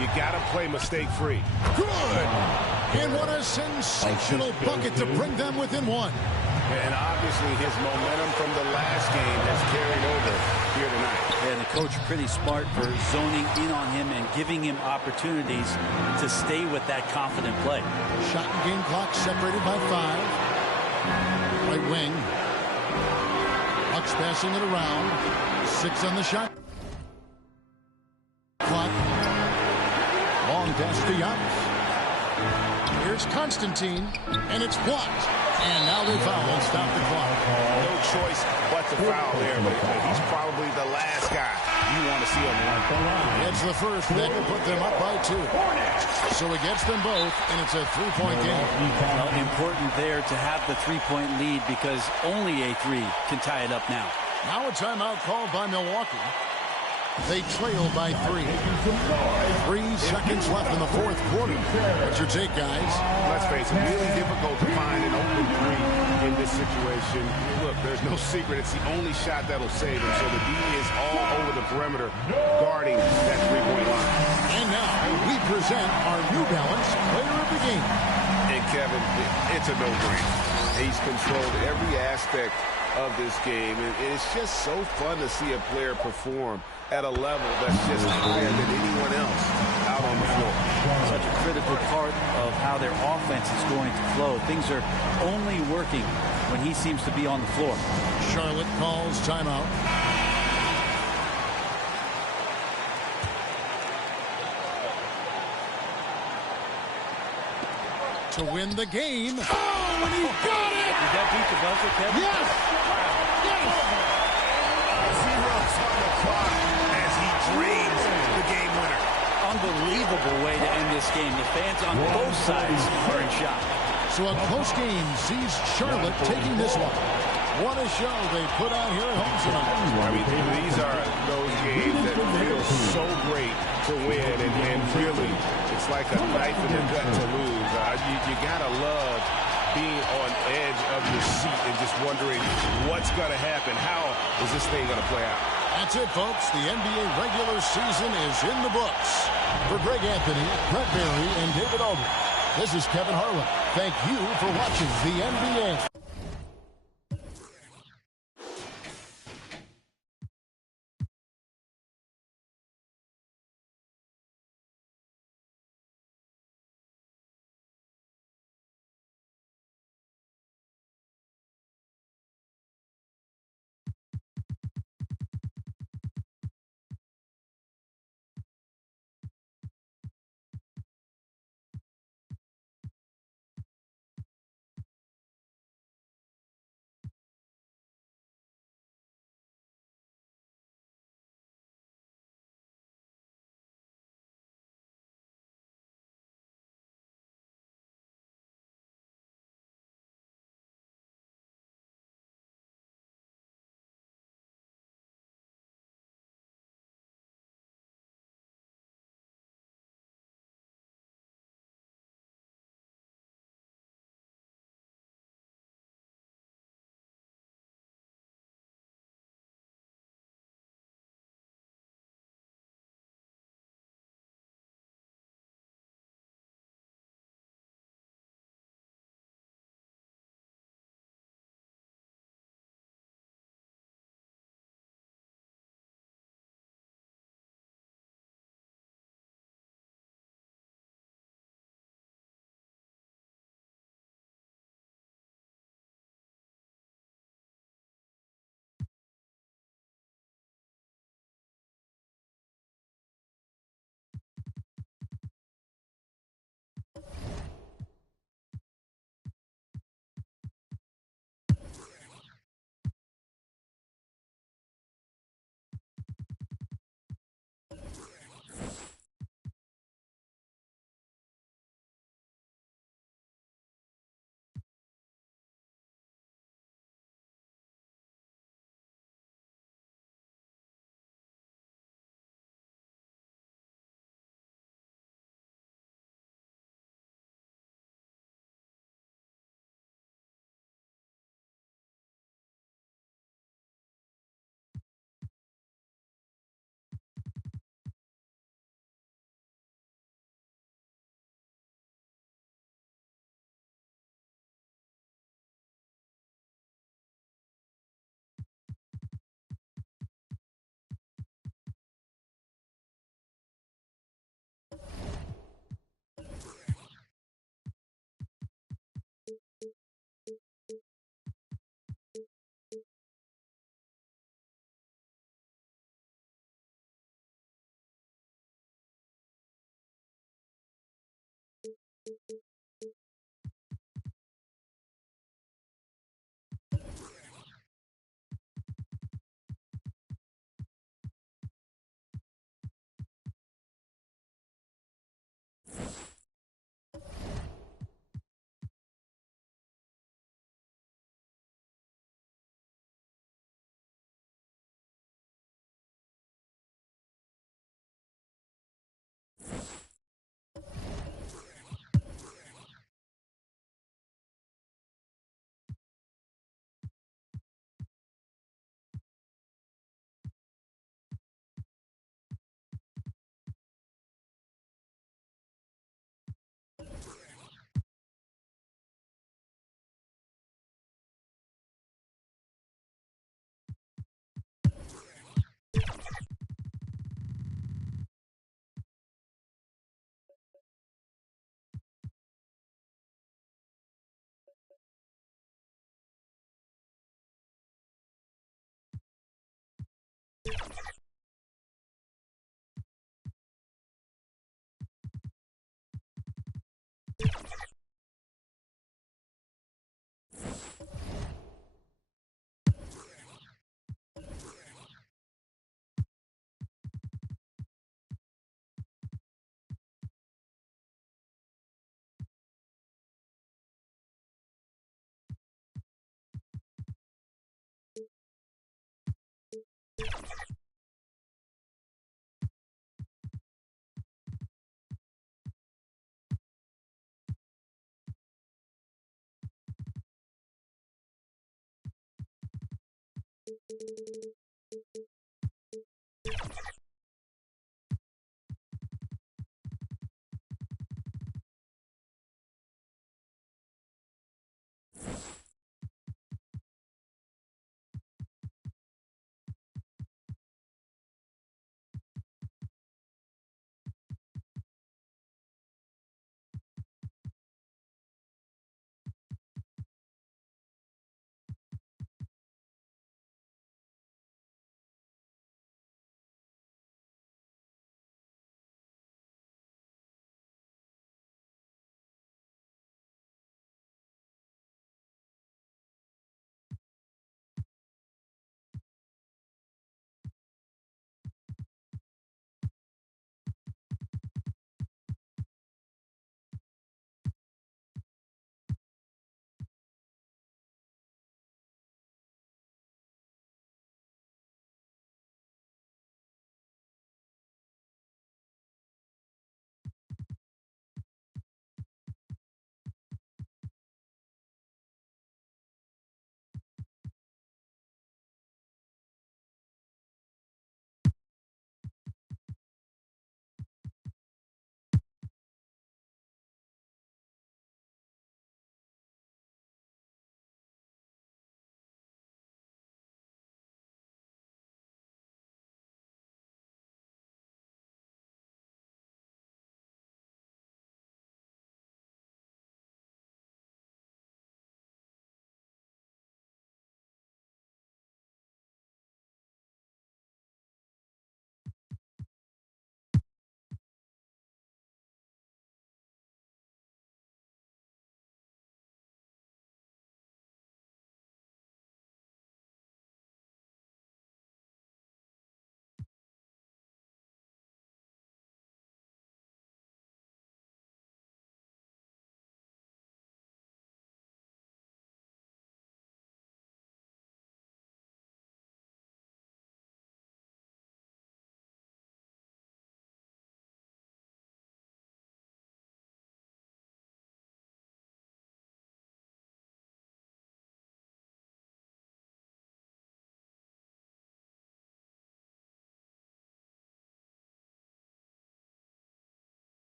You got to play mistake-free. Good! And what a sensational bucket to bring them within one. And obviously his momentum from the last game has carried over here tonight. And the coach pretty smart for zoning in on him and giving him opportunities to stay with that confident play. Shot and game clock separated by 5. Right wing. Bucks passing it around. 6 on the shot clock. Long pass to Giannis. Here's Constantine, and it's blocked. And now they foul and stop the clock. No choice but to foul there, but he's probably the last guy you want to see on the line. It's the first that will put them up by 2. So he gets them both, and it's a 3-point game. Well, important there to have the 3-point lead because only a 3 can tie it up now. Now a timeout called by Milwaukee. They trail by 3. 3 seconds left in the fourth quarter. What's your take, guys? Let's face it, really difficult to find an open 3 in this situation. Look, there's no secret. It's the only shot that'll save him. So the D is all over the perimeter guarding that 3-point line. And now we present our New Balance Player of the Game. And Kevin, it's a no-brainer. He's controlled every aspect of this game. And it's just so fun to see a player perform at a level that's just higher than anyone else out on the floor. Such a critical part of how their offense is going to flow. Things are only working when he seems to be on the floor. Charlotte calls timeout. to win the game. Oh, and he got it! Did that beat the buzzer, Kevin? Yes! Yes! Zeros on the clock as he drains the game winner. Unbelievable way to end this game. The fans on both sides are in shock. So a close game sees Charlotte taking this one. What a show they put out here at home tonight. I mean, these are those games that feel so great to win, and really, it's like a knife in the gut to lose. You gotta love being on edge of your seat and just wondering what's gonna happen. How is this thing gonna play out? That's it, folks. The NBA regular season is in the books. For Greg Anthony, Brett Berry, and David Aldridge, this is Kevin Harlan. Thank you for watching the NBA.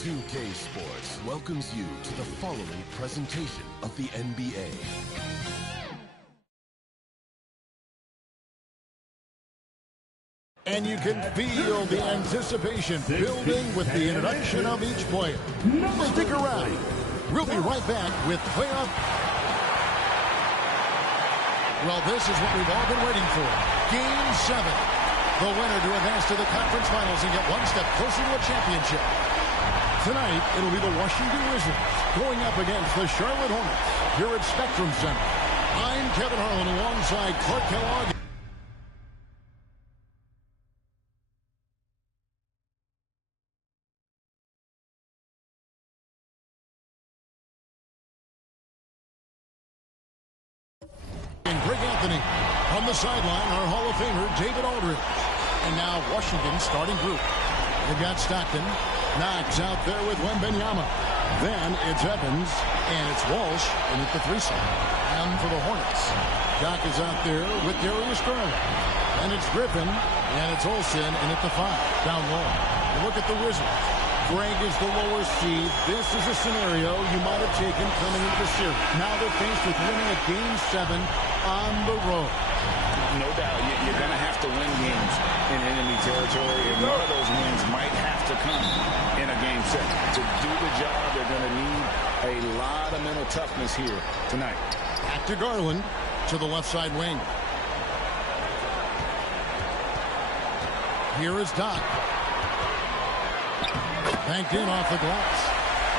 2K Sports welcomes you to the following presentation of the NBA. And you can feel the anticipation building with the introduction of each player. Stick around. We'll be right back with playoff. Well, this is what we've all been waiting for. Game 7. The winner to advance to the conference finals and get one step closer to a championship. Tonight, it'll be the Washington Wizards going up against the Charlotte Hornets here at Spectrum Center. I'm Kevin Harlan alongside Clark Kellogg. And Greg Anthony on the sideline, our Hall of Famer, David Aldridge. And now Washington starting group. They've got Stockton. Knox out there with Wembanyama. Then it's Evans, and it's Walsh, and at the 3 side. And for the Hornets, Doc is out there with Darius Garland. And it's Griffin, and it's Olsen, and at the 5, down low. And look at the Wizards. Greg is the lower seed. This is a scenario you might have taken coming into the series. Now they're faced with winning a Game 7 on the road. No doubt, you're going to have to win games in enemy territory, and one of those wins might have to come in a Game 7. To do the job, they're going to need a lot of mental toughness here tonight. Back to Garland, to the left side wing. Here is Doc. Banked in off the glass.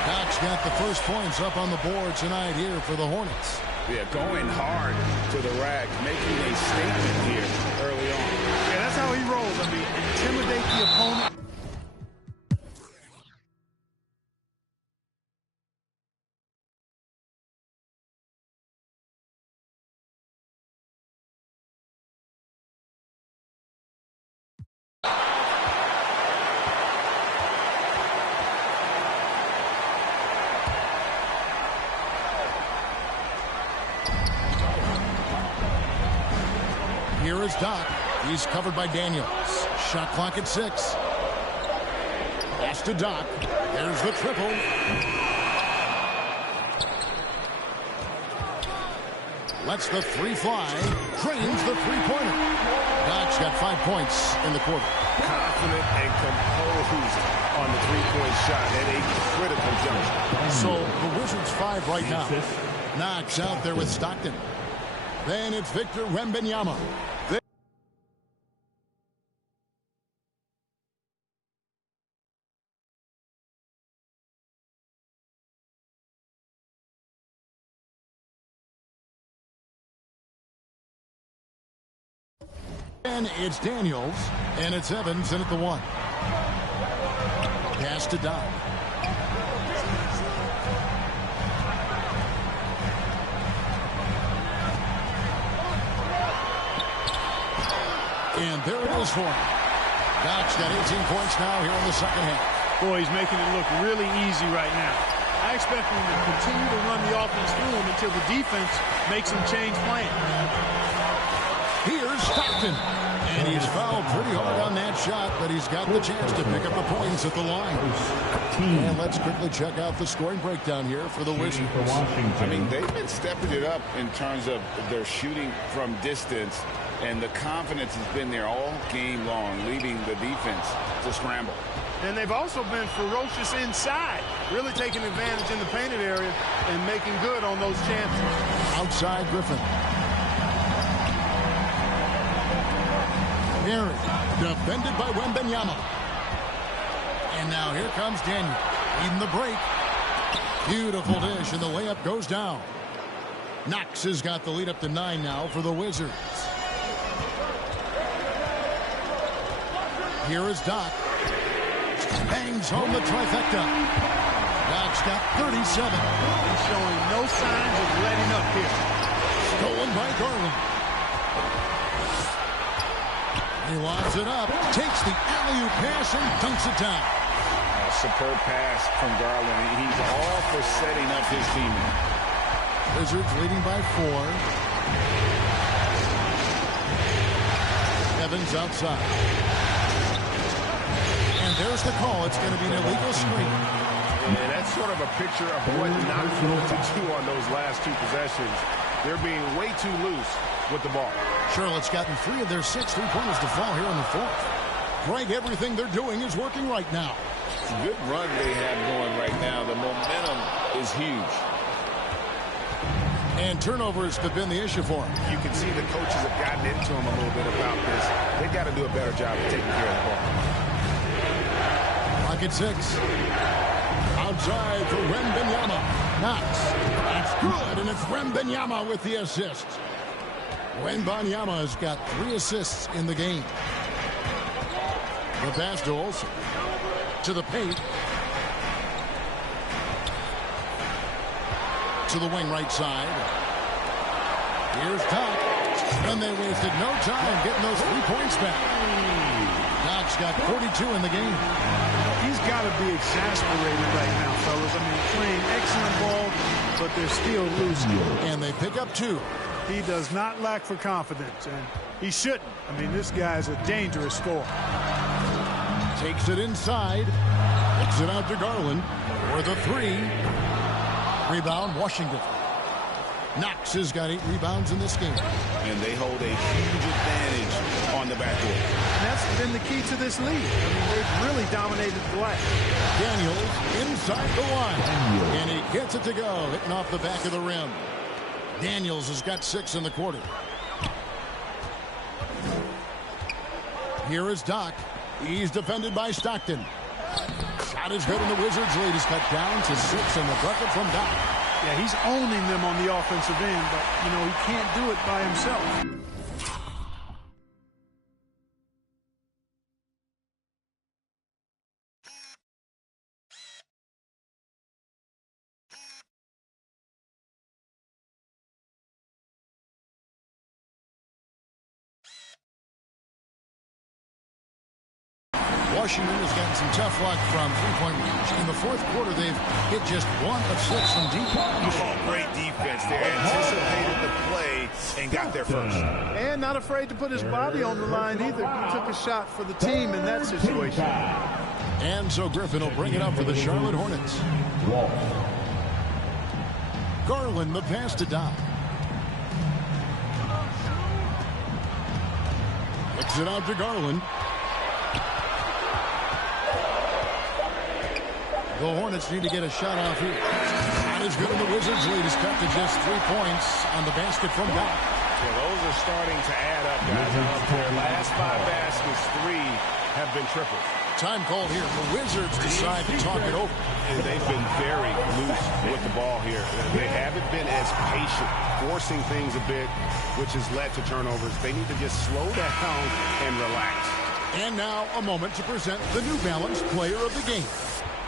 Doc's got the first points up on the board tonight here for the Hornets. Yeah, going hard to the rack, making a statement here early on. Yeah, that's how he rolls. I mean, intimidate the opponent. Here is Doc. He's covered by Daniels. Shot clock at 6. Pass to Doc. There's the triple. Lets the 3 fly. Drains the 3-pointer. Doc's got 5 points in the quarter. Confident and composed on the 3-point shot at a critical juncture. So the Wizards 5 right now. Knox out there with Stockton. Then it's Victor Wembanyama. And it's Daniels, and it's Evans in at the 1. Pass to Doc. And there it is for him. Doc's got 18 points now here in the second half. Boy, he's making it look really easy right now. I expect him to continue to run the offense through him until the defense makes him change plans. Here's Stockton. And he's fouled pretty hard on that shot, but he's got the chance to pick up the points at the line. And let's quickly check out the scoring breakdown here for the Wizards. I mean, they've been stepping it up in terms of their shooting from distance, and the confidence has been there all game long, leading the defense to scramble. And they've also been ferocious inside, really taking advantage in the painted area and making good on those chances. Outside Griffin. Harry, defended by Wembanyama. And now here comes Daniel, leading the break. Beautiful dish, and the layup goes down. Knox has got the lead up to 9 now for the Wizards. Here is Doc. Bangs home the trifecta. Doc's got 37. He's showing no signs of letting up here. Stolen by Garland. He lobs it up, takes the alley-oop pass and dunks it down. A superb pass from Garland. He's all for setting up his teammate. Wizards leading by 4. Evans outside. And there's the call. It's going to be an illegal screen. sort of a picture of what not to do on those last 2 possessions. They're being way too loose with the ball. Charlotte's gotten 3 of their 6 3-pointers to fall here in the 4th. Greg, everything they're doing is working right now. It's a good run they have going right now. The momentum is huge. And turnovers have been the issue for him. You can see the coaches have gotten into him a little bit about this. They've got to do a better job of taking care of the ball. Pocket 6. Outside for Wembanyama. Knox. That's good, and it's Wembanyama with the assist. Wembanyama has got 3 assists in the game. The pass to Olsen. To the paint. To the wing right side. Here's Doc. And they wasted no time getting those 3 points back. Doc's got 42 in the game. He's got to be exasperated right now, fellas. I mean, playing excellent ball, but they're still losing. And they pick up 2. He does not lack for confidence, and he shouldn't. I mean, this guy's a dangerous scorer. Takes it inside. Kicks it out to Garland for the 3. Rebound, Washington. Knox has got 8 rebounds in this game. And they hold a huge advantage on the backcourt. And that's been the key to this league. I mean, they've really dominated the glass. Daniels inside the line. And he gets it to go, hitting off the back of the rim. Daniels has got 6 in the quarter. Here is Doc. He's defended by Stockton. Shot is good, and the Wizards lead is cut down to 6 in the bucket from Doc. Yeah, he's owning them on the offensive end, but, you know, he can't do it by himself. Washington has gotten some tough luck from 3-point range. In the 4th quarter, they've hit just 1 of 6 from deep. Great defense there. Anticipated the play and got there first. And not afraid to put his body on the line either. He took a shot for the team in that situation. And so Griffin will bring it up for the Charlotte Hornets. Garland, the pass to Doc. Kicks it out to Garland. The Hornets need to get a shot off here. Not as good, and the Wizards lead is cut to just 3 points on the basket from Doc. Well, those are starting to add up, guys. Their last 5 baskets, 3 have been triples. Time called here. The Wizards decide to talk it over. And they've been very loose with the ball here. They haven't been as patient, forcing things a bit, which has led to turnovers. They need to just slow down and relax. And now a moment to present the New Balance Player of the Game.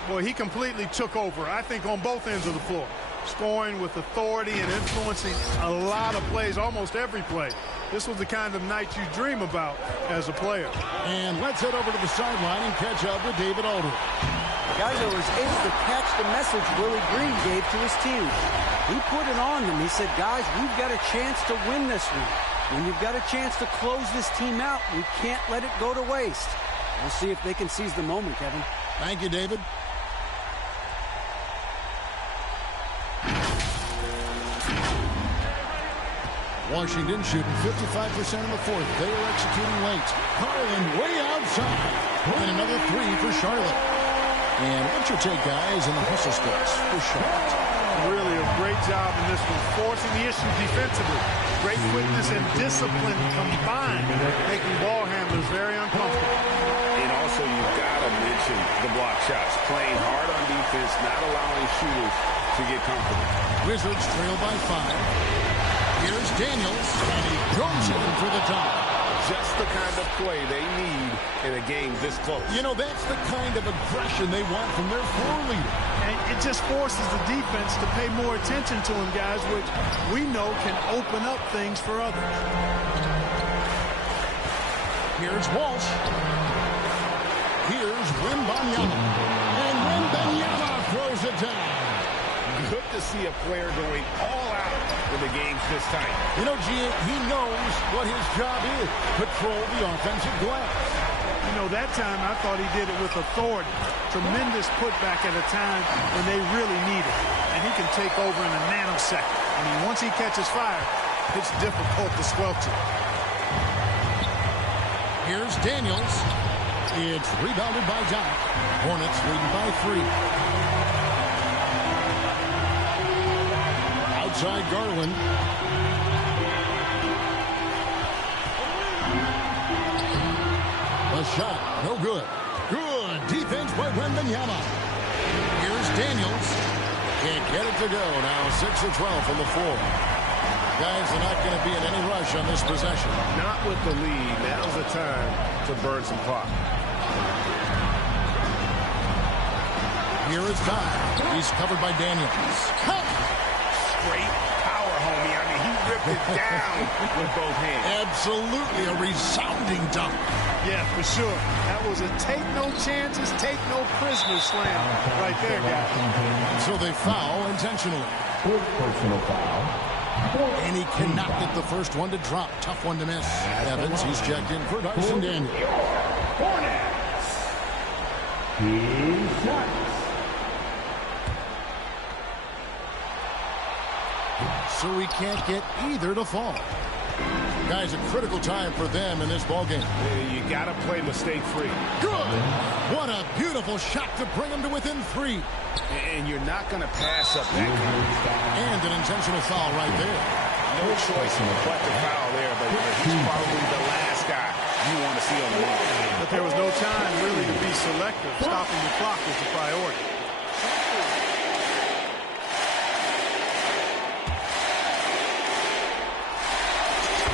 Boy, he completely took over, I think, on both ends of the floor. Scoring with authority and influencing a lot of plays, almost every play. This was the kind of night you dream about as a player. And let's head over to the sideline and catch up with David Aldridge. Guys, I was able to catch the message Willie Green gave to his team. He put it on them. He said, guys, we've got a chance to win this one. When you've got a chance to close this team out, we can't let it go to waste. We'll see if they can seize the moment, Kevin. Thank you, David. Washington shooting 55% in the 4th. They are executing late. Garland way outside. And another 3 for Charlotte. And what's your take, guys, in the hustle skills for Charlotte? Really a great job in this one, forcing the issue defensively. Great quickness and discipline combined, making ball handlers very uncomfortable. And also, you've got to mention the block shots. Playing hard on defense, not allowing shooters to get comfortable. Wizards trail by 5. Here's Daniels, and he goes in for the tie. Just the kind of play they need in a game this close. You know, that's the kind of aggression they want from their floor leader. And it just forces the defense to pay more attention to him, guys, which we know can open up things for others. Here's Walsh. Here's Wembanyama. And Wembanyama throws it down. Good to see a player going all out in the games this time. You know, G, he knows what his job is. Patrol the offensive glass. know, that time I thought he did it with authority. Tremendous putback at a time when they really need it. And he can take over in a nanosecond. I mean, once he catches fire, it's difficult to squelch it. Here's Daniels. It's rebounded by Doc. Hornets leading by 3. Outside Garland. A shot, no good. Good defense by Wembanyama. Here's Daniels. Can't get it to go. Now 6 of 12 from the floor. Guys are not going to be in any rush on this possession. Not with the lead. Now's the time to burn some clock. Here is Doc. He's covered by Daniels. Great power, homie. I mean, he ripped it down with both hands. Absolutely a resounding dunk. Yeah, for sure. That was a take no chances, take no prisoners slam right there, guys. So they foul intentionally. Personal foul. And he cannot get the first one to drop. Tough one to miss. Evans, he's checked in for Dyson Daniels. Hornets. He's shots. So he can't get either to fall. Guys, a critical time for them in this ballgame. You got to play mistake-free. Good. What a beautiful shot to bring him to within 3. And you're not going to pass up that game. And an intentional foul right there. No choice but to foul there, but he's probably the last guy you want to see on the line. But there was no time really to be selective. Stopping the clock was the priority.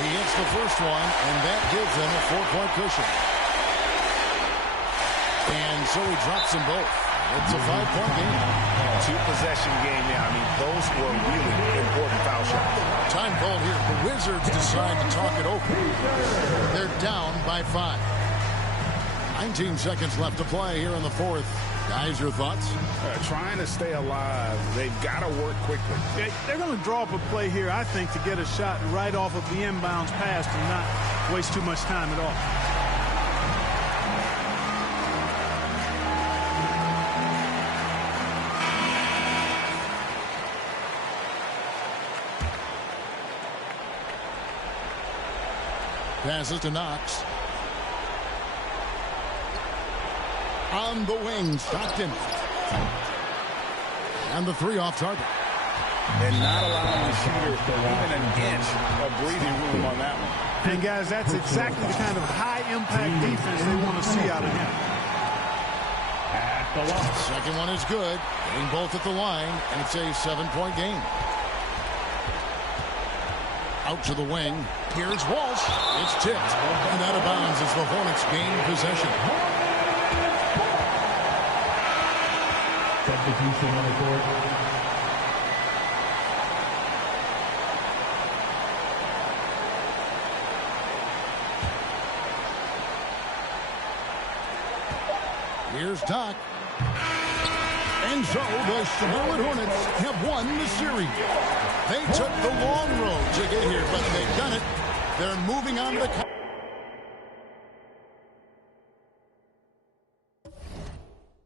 He hits the first one, and that gives them a 4-point cushion. And so he drops them both. It's a 5-point game. 2-possession game now. I mean, those were really important foul shots. Time called here. The Wizards decide to talk it over. They're down by 5. 19 seconds left to play here in the fourth. Guys, your thoughts? Trying to stay alive. They've got to work quickly. They're going to draw up a play here, I think, to get a shot right off of the inbounds pass and not waste too much time at all. Passes to Knox. On the wing, Stockton. And the 3 off target. And not allowing the shooter even an inch of breathing room on that one. And guys, that's exactly the kind of high-impact defense they want to see out of him. Second one is good. Getting both at the line, and it's a 7-point game. Out to the wing. Here's Walsh. It's tipped. And out of bounds as the Hornets gain possession. Substitution on the court. Here's Doc. And so the Charlotte Hornets have won the series. They took the long road to get here, but they've done it. They're moving on to the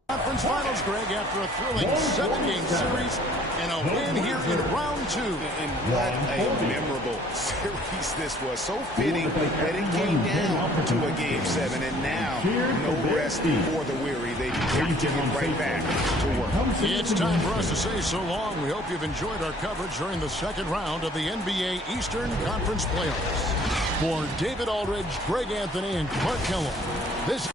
conference finals, Greg, after a thrilling 7-game series and a win here in round 2. And what a memorable series this was. So fitting that it came down to a Game 7, and now no rest for the weary. They've got to get right back to work. It's time for us to say so long. We hope you've enjoyed our coverage during the second round of the NBA Eastern Conference Playoffs. For David Aldridge, Greg Anthony, and Clark Kellogg, this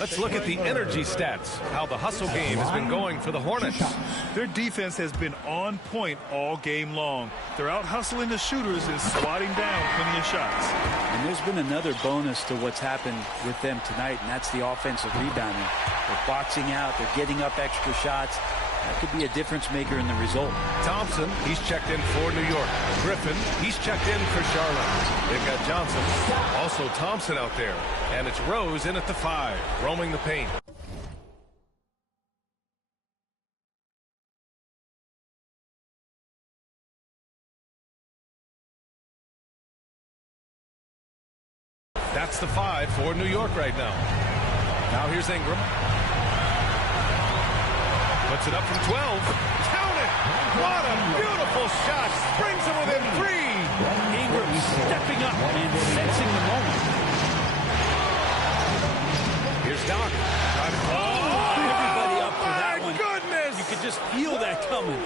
Let's look at the energy stats, how the hustle game has been going for the Hornets. Their defense has been on point all game long. They're out hustling the shooters and swatting down plenty of shots. And there's been another bonus to what's happened with them tonight, and that's the offensive rebounding. They're boxing out. They're getting up extra shots. That could be a difference maker in the result. Thompson, he's checked in for New York. Griffin, he's checked in for Charlotte. They've got Johnson, also Thompson out there. And it's Rose in at the 5, roaming the paint. That's the 5 for New York right now. Now here's Ingram. Puts it up from 12. Count it! What a beautiful shot! Brings him within 3. Ingram stepping up and sensing the moment. Here's Doc. Everybody up for that one. Goodness! You could just feel that coming.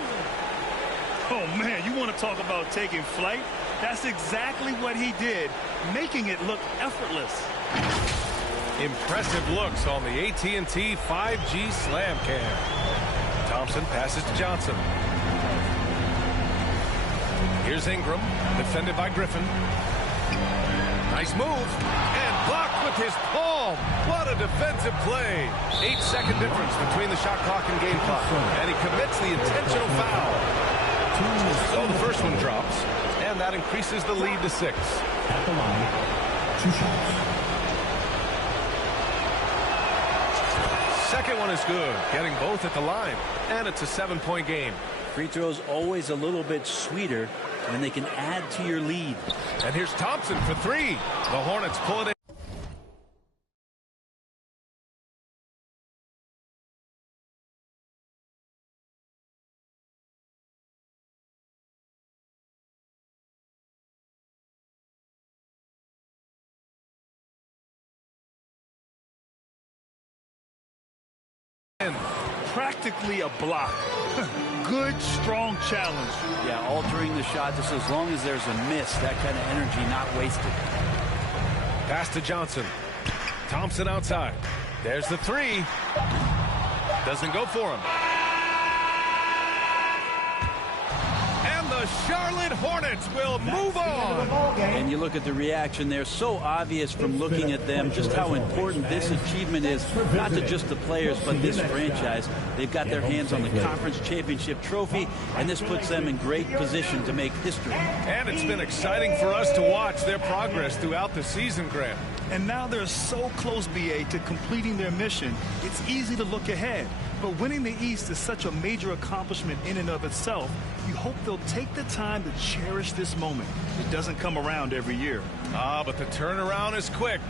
Oh, man, you want to talk about taking flight? That's exactly what he did, making it look effortless. Impressive looks on the AT&T 5G Slam Cam. Thompson passes to Johnson. Here's Ingram, defended by Griffin. Nice move, and blocked with his palm. What a defensive play. 8-second difference between the shot clock and game clock, and he commits the intentional foul. So the first one drops, and that increases the lead to 6. At the line, 2 shots. Second one is good, getting both at the line, and it's a 7-point game. Free throws always a little bit sweeter when they can add to your lead. And here's Thompson for 3. The Hornets pull it in. Practically a block. Good, strong challenge. Yeah, altering the shot just as long as there's a miss. That kind of energy not wasted. Pass to Johnson. Thompson outside. There's the 3. Doesn't go for him. And the Charlotte Hornets will move on. And you look at the reaction there, so obvious from looking at them just how important this achievement is, not to just the players, but this franchise. They've got their hands on the conference championship trophy, and this puts them in great position to make history. And it's been exciting for us to watch their progress throughout the season, Grant. And now they're so close, BA, to completing their mission. It's easy to look ahead. But winning the East is such a major accomplishment in and of itself. You hope they'll take the time to cherish this moment. It doesn't come around every year. But the turnaround is quick.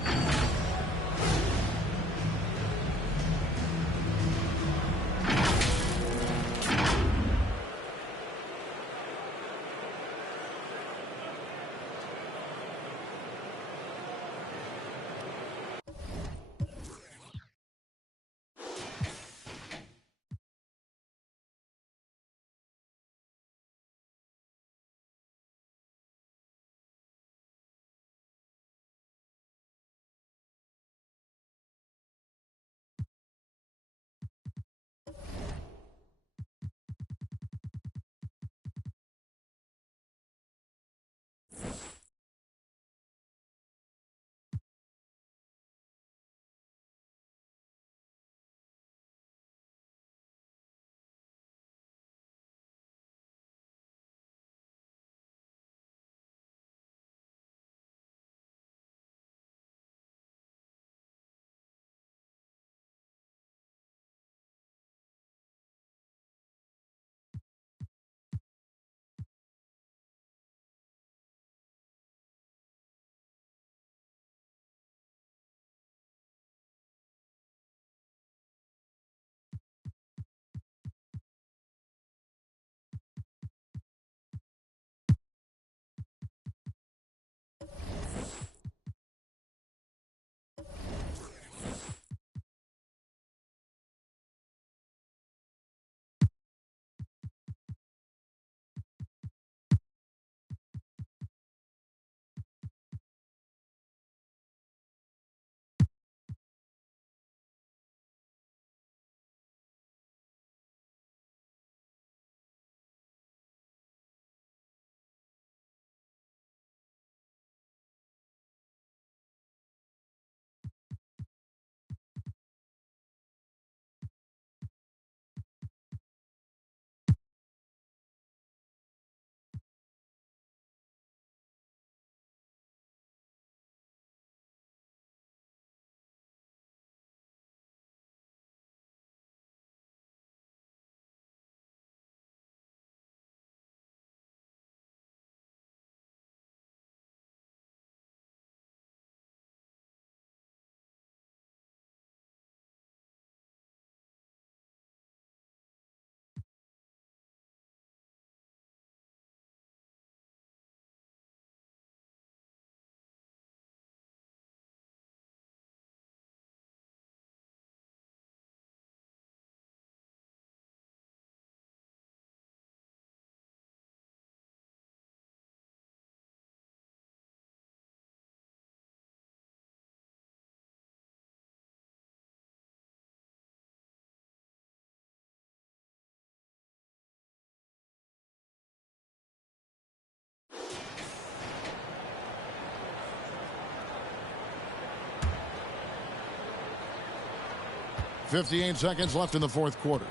58 seconds left in the fourth quarter.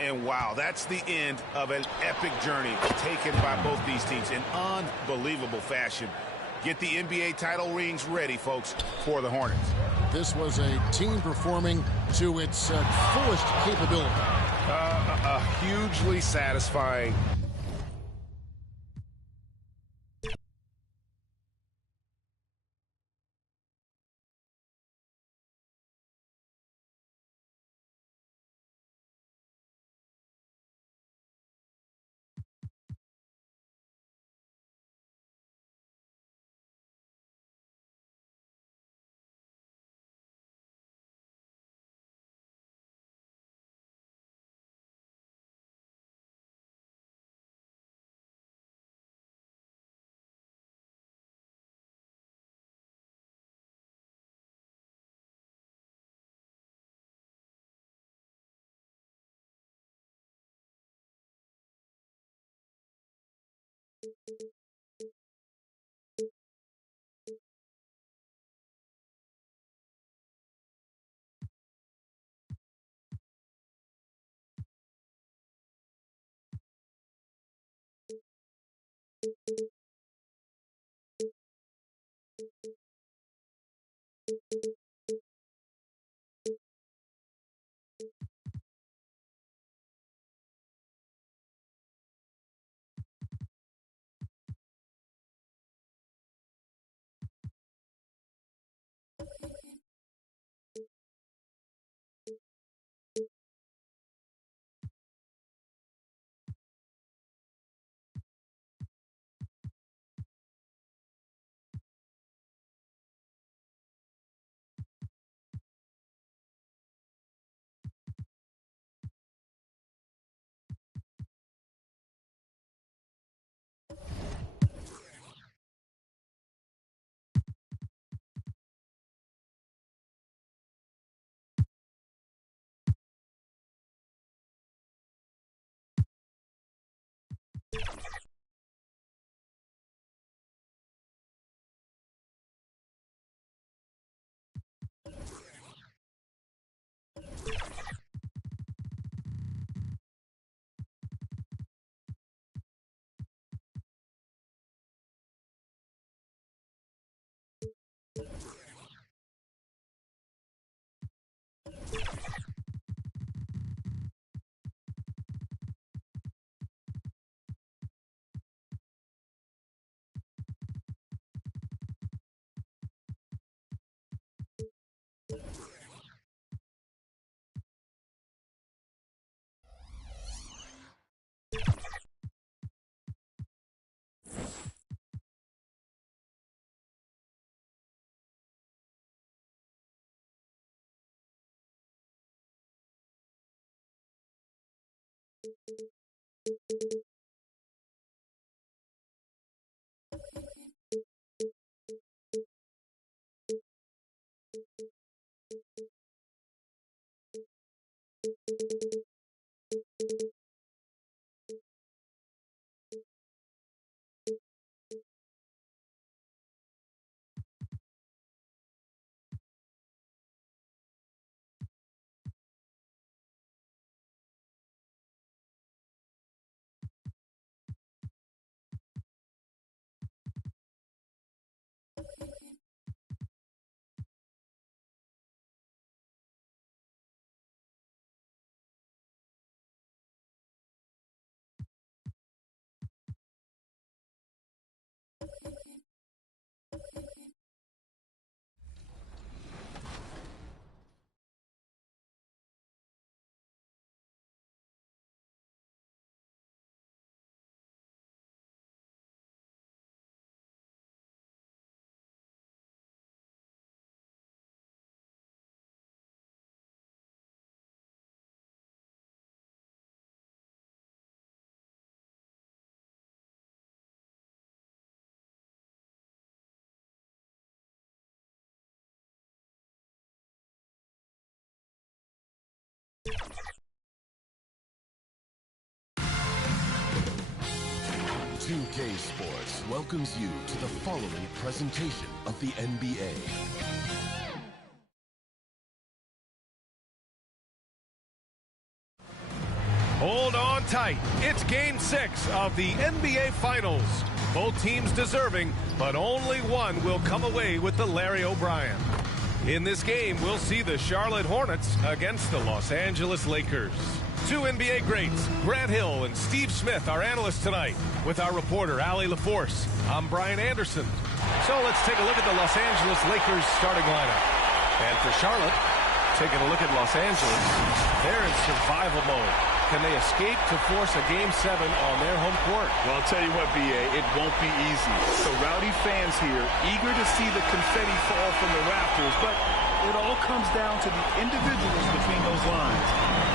And wow, that's the end of an epic journey taken by both these teams in unbelievable fashion. Get the NBA title rings ready, folks, for the Hornets. This was a team performing to its fullest capability. Hugely satisfying. K Sports welcomes you to the following presentation of the NBA. Hold on tight. It's Game 6 of the NBA Finals. Both teams deserving, but only one will come away with the Larry O'Brien. In this game, we'll see the Charlotte Hornets against the Los Angeles Lakers. Two NBA greats, Grant Hill and Steve Smith, are analysts tonight. With our reporter, Allie LaForce, I'm Brian Anderson. So let's take a look at the Los Angeles Lakers starting lineup. And for Charlotte, taking a look at Los Angeles, they're in survival mode. Can they escape to force a Game 7 on their home court? Well, I'll tell you what, B.A., it won't be easy. So rowdy fans here, eager to see the confetti fall from the rafters, but it all comes down to the individuals between those lines.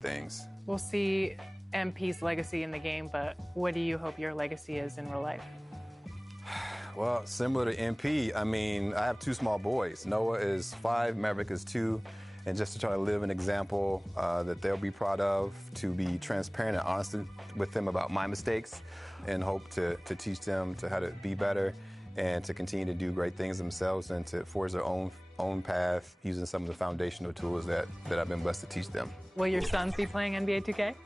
Things. We'll see MP's legacy in the game, but what do you hope your legacy is in real life? Well, similar to MP, I mean, I have two small boys. Noah is 5, Maverick is 2, and just to try to live an example that they'll be proud of, to be transparent and honest with them about my mistakes, and hope to teach them to how to be better and to continue to do great things themselves and to forge their own path using some of the foundational tools that I've been blessed to teach them. Will your sons be playing NBA 2K?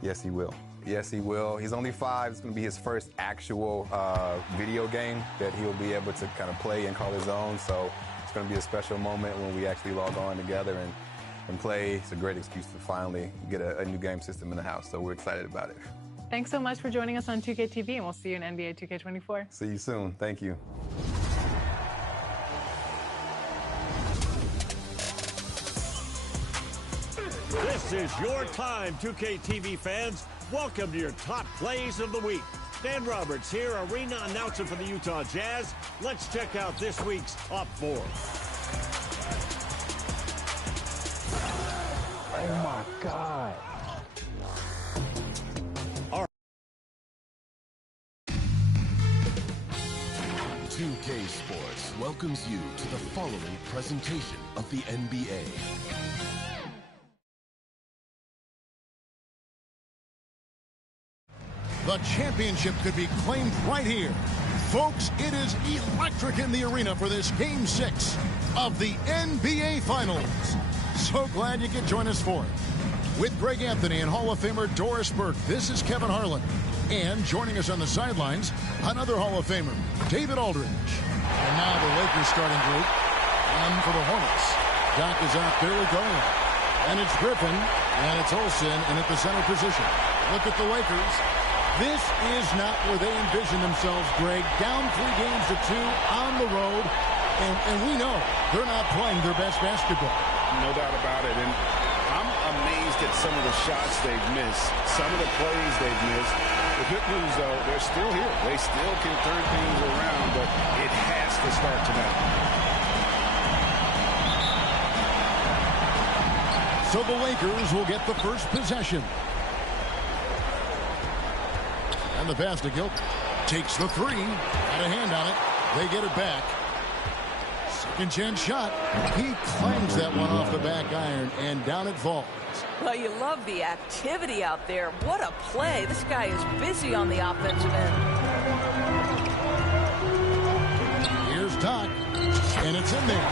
Yes, he will. Yes, he will. He's only 5. It's going to be his first actual video game that he'll be able to kind of play and call his own. So it's going to be a special moment when we actually log on together and play. It's a great excuse to finally get a new game system in the house. So we're excited about it. Thanks so much for joining us on 2K TV, and we'll see you in NBA 2K24. See you soon. Thank you. This is your time, 2K TV fans. Welcome to your top plays of the week. Dan Roberts here, arena announcer for the Utah Jazz. Let's check out this week's Up 4. Oh my God. 2K Sports welcomes you to the following presentation of the NBA. The championship could be claimed right here. Folks, it is electric in the arena for this Game 6 of the NBA Finals. So glad you could join us for it. With Greg Anthony and Hall of Famer Doris Burke, this is Kevin Harlan. And joining us on the sidelines, another Hall of Famer, David Aldridge. And now the Lakers starting group. And for the Hornets, Doc is out there with Garland. And it's Griffin, and it's Olsen, and at the center position. Look at the Lakers. This is not where they envision themselves, Greg. Down 3 games to 2 on the road. And we know they're not playing their best basketball. No doubt about it. And I'm amazed at some of the shots they've missed, some of the plays they've missed. The good news, though, they're still here. They still can turn things around, but it has to start tonight. So the Lakers will get the first possession. And the pass to Gilbert. Takes the 3. Got a hand on it. They get it back. Second chance shot. He clangs that one off the back iron, and down it falls. Well, you love the activity out there. What a play. This guy is busy on the offensive end. Here's Doc, and it's in there.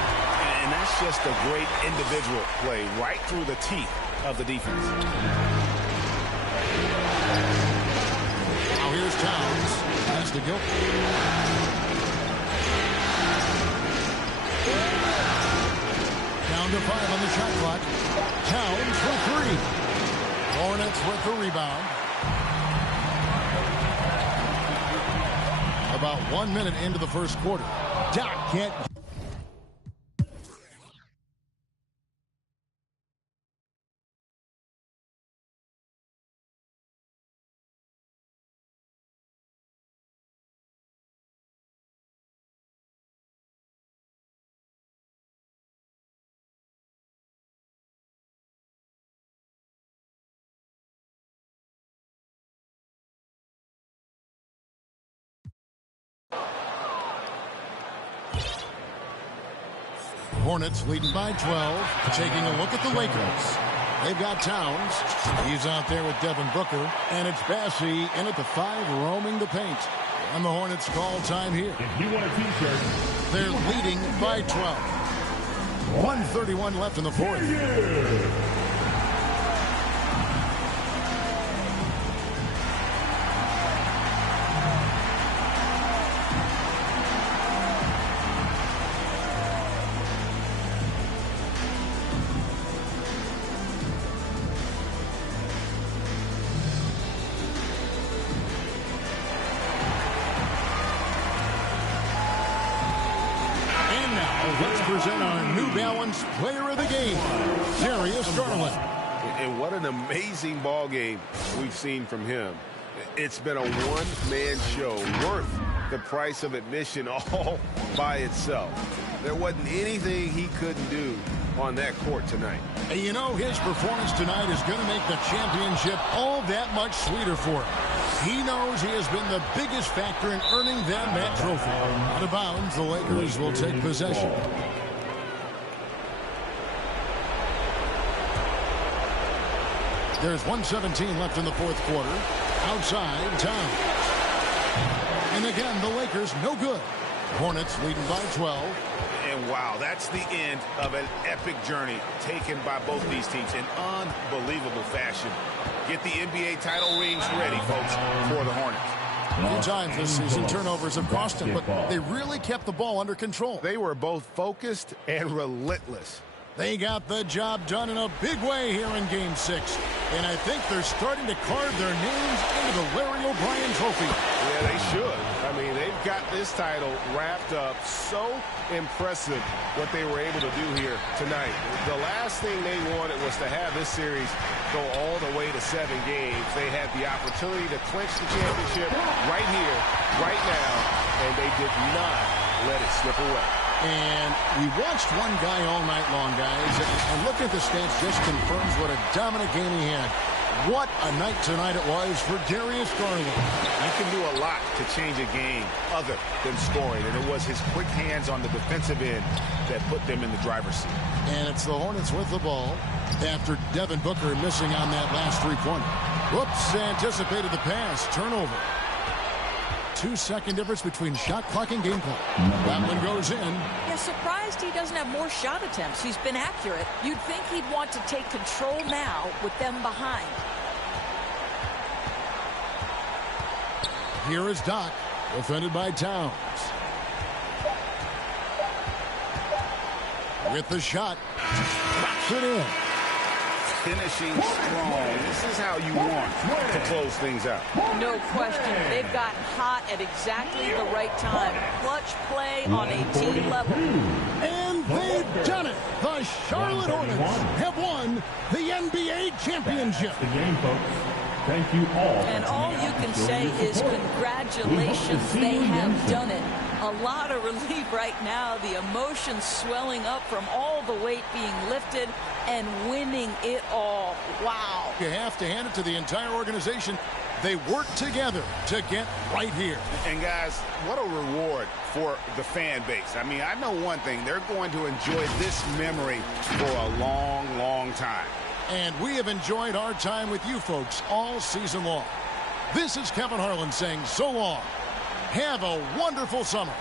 And that's just a great individual play right through the teeth of the defense. Now here's Towns. Pass to Gilbert. Down to 5 on the shot clock. Towns for 3. Hornets with the rebound. About 1 minute into the first quarter. Doc can't. Hornets leading by 12. Taking a look at the Lakers. They've got Towns. He's out there with Devin Booker. And it's Bassey in at the 5 roaming the paint. And the Hornets call time here. If you want a t-shirt, they're leading by 12. 1:31 left in the fourth. Present our New Balance Player of the Game, Darius Garland. And what an amazing ball game we've seen from him. It's been a one-man show worth the price of admission all by itself. There wasn't anything he couldn't do on that court tonight. And you know, his performance tonight is going to make the championship all that much sweeter for him. He knows he has been the biggest factor in earning them that trophy. Out of bounds, the Lakers will take possession. There's 1:17 left in the fourth quarter. Outside, Towns. And again, the Lakers no good. Hornets leading by 12. And wow, that's the end of an epic journey taken by both these teams in unbelievable fashion. Get the NBA title rings ready, folks, for the Hornets. A few times this season, turnovers have cost them, but they really kept the ball under control. They were both focused and relentless. They got the job done in a big way here in Game 6. And I think they're starting to carve their names into the Larry O'Brien trophy. Yeah, they should. I mean, they've got this title wrapped up. So impressive what they were able to do here tonight. The last thing they wanted was to have this series go all the way to 7 games. They had the opportunity to clinch the championship right here, right now, and they did not let it slip away. And we watched one guy all night long, guys, and looking at the stats just confirms what a dominant game he had. What a night tonight it was for Darius Garland. You can do a lot to change a game other than scoring, and it was his quick hands on the defensive end that put them in the driver's seat. And it's the Hornets with the ball after Devin Booker missing on that last three-pointer. Whoops, anticipated the pass. Turnover. 2-second difference between shot clock and game clock. That one goes in. Yeah, surprised he doesn't have more shot attempts. He's been accurate. You'd think he'd want to take control now with them behind. Here is Doc, defended by Towns. With the shot, drops it in. Finishing strong. This is how you want to close things out. No question. They've gotten hot at exactly the right time. Clutch play on a team level. And they've done it. The Charlotte Hornets have won the NBA championship. The game, folks. Thank you all. And all you can say is congratulations. They have done it. A lot of relief right now. The emotions swelling up from all the weight being lifted and winning it all. Wow. You have to hand it to the entire organization. They work together to get right here. And guys, what a reward for the fan base. I mean, I know one thing. They're going to enjoy this memory for a long, long time. And we have enjoyed our time with you folks all season long. This is Kevin Harlan saying so long. Have a wonderful summer.